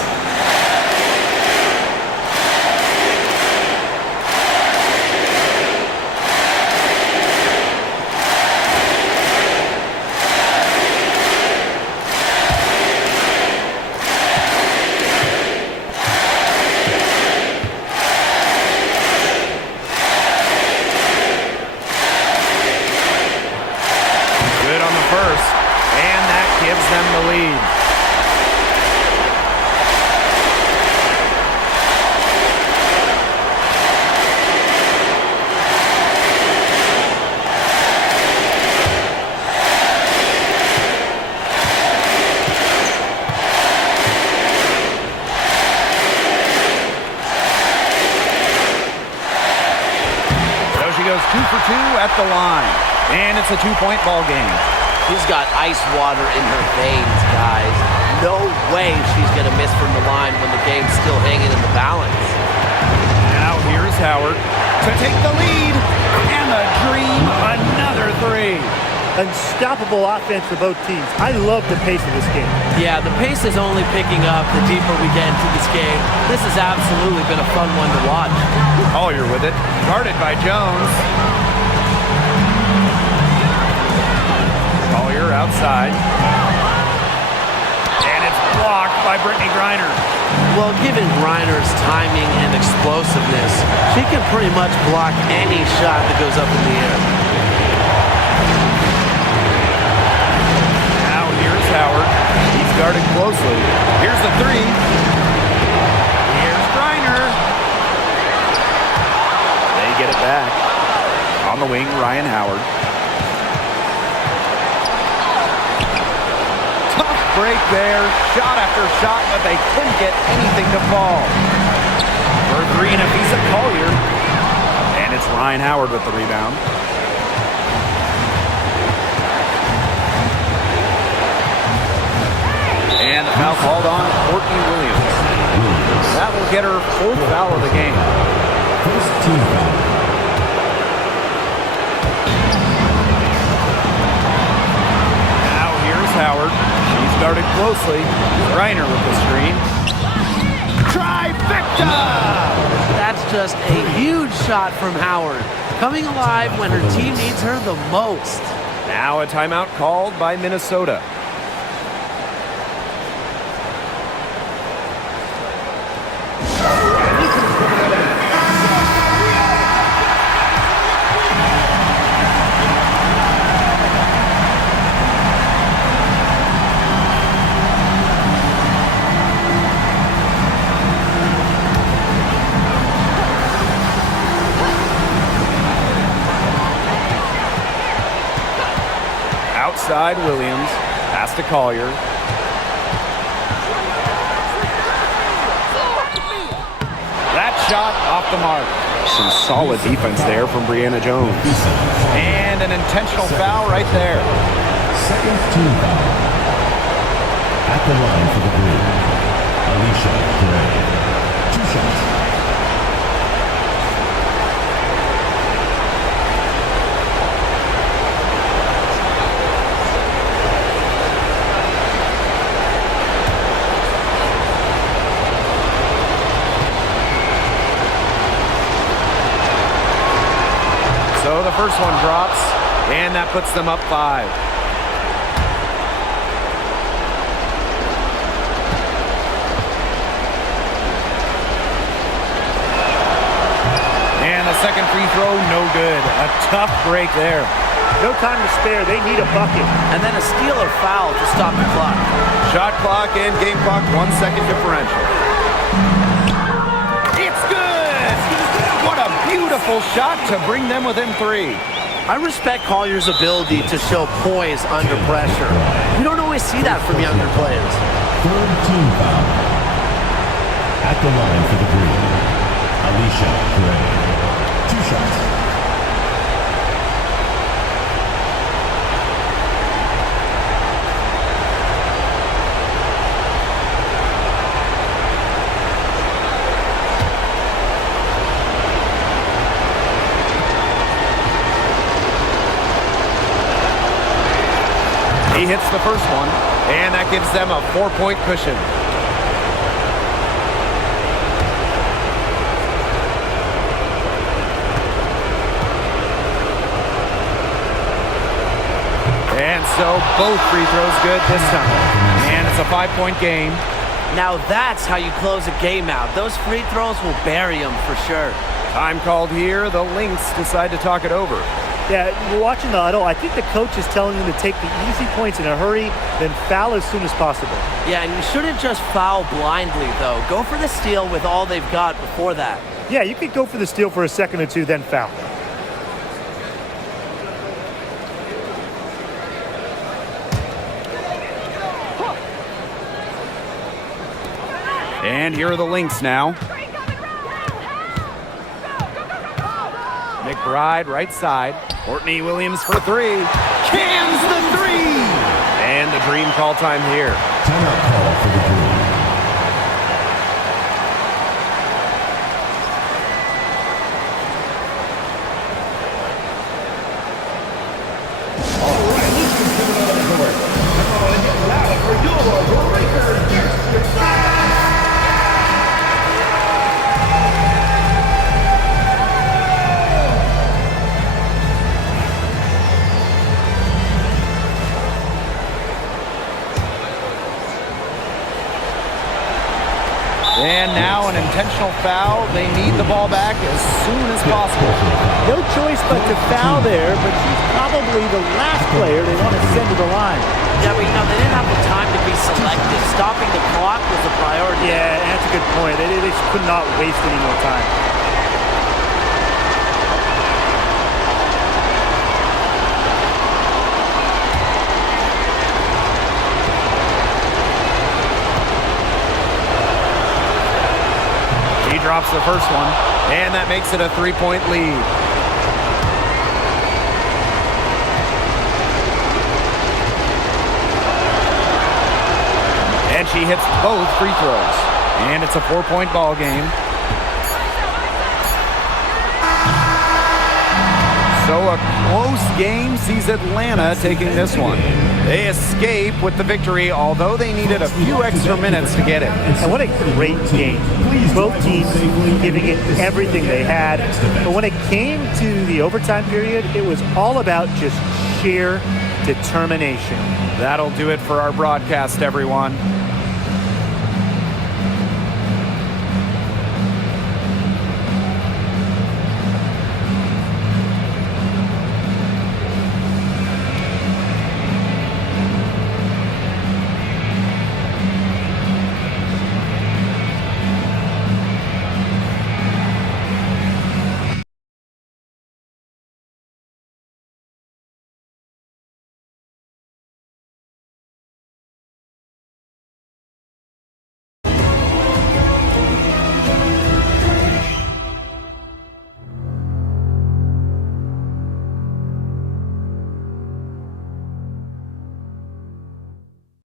At the line, and it's a 2-point ball game. She's got ice water in her veins, guys. No way she's going to miss from the line when the game's still hanging in the balance. Now here's Howard to take the lead, and the dream, another 3. Unstoppable offense for both teams. I love the pace of this game. Yeah, the pace is only picking up the deeper we get into this game. This has absolutely been a fun one to watch. Collier with it, guarded by Jones. Collier outside. And it's blocked by Brittany Griner. Well, given Griner's timing and explosiveness, she can pretty much block any shot that goes up in the air. Now here's Howard. He's guarded closely. Here's the three. Here's Griner. They get it back. On the wing, Ryan Howard. Tough break there. Shot after shot, but they couldn't get anything to fall. For three, and a piece of Collier. And it's Ryan Howard with the rebound. And the foul called on Courtney Williams. That will get her fourth foul of the game. First team foul. Now here's Howard. She's guarded closely. Griner with the screen. Trifecta! That's just a huge shot from Howard, coming alive when her team needs her the most. Now a timeout called by Minnesota. Outside Williams, pass to Collier. That shot off the mark. Some solid defense there from Brianna Jones. And an intentional foul right there. Second team foul. At the line for the Green, Alicia Gray. 2 shots. So the first one drops, and that puts them up 5. And the second free throw, no good. A tough break there. No time to spare. They need a bucket. And then a steal or foul to stop the clock. Shot clock and game clock, 1 second differential. It's good! What a beautiful shot to bring them within 3. I respect Collier's ability to show poise under pressure. You don't always see that from younger players. Third team foul. At the line for the Green, Alicia Gray. 2 shots. He hits the first one, and that gives them a 4-point cushion. And so both free throws good this time. And it's a 5-point game. Now that's how you close a game out. Those free throws will bury them for sure. Time called here. The Lynx decide to talk it over. Yeah, we're watching the huddle. I think the coach is telling them to take the easy points in a hurry, then foul as soon as possible. Yeah, and you shouldn't just foul blindly, though. Go for the steal with all they've got before that. Yeah, you could go for the steal for a second or two, then foul. And here are the Lynx now. McBride right side. Courtney Williams for 3. Cans the 3! And the dream call time here. Timeout call for the Green. All right, let's get it on the board. Come on, get loud for your Breakers. And now an intentional foul. They need the ball back as soon as possible. No choice but to foul there, but she's probably the last player they want to send to the line. Yeah, but they didn't have the time to be selective. Stopping the clock was the priority. Yeah, and that's a good point. They just could not waste any more time. He drops the first one, and that makes it a 3-point lead. And she hits both free throws. And it's a 4-point ball game. So a close game sees Atlanta taking this one. They escape with the victory, although they needed a few extra minutes to get it. And what a great game. Both teams giving it everything they had. But when it came to the overtime period, it was all about just sheer determination. That'll do it for our broadcast, everyone.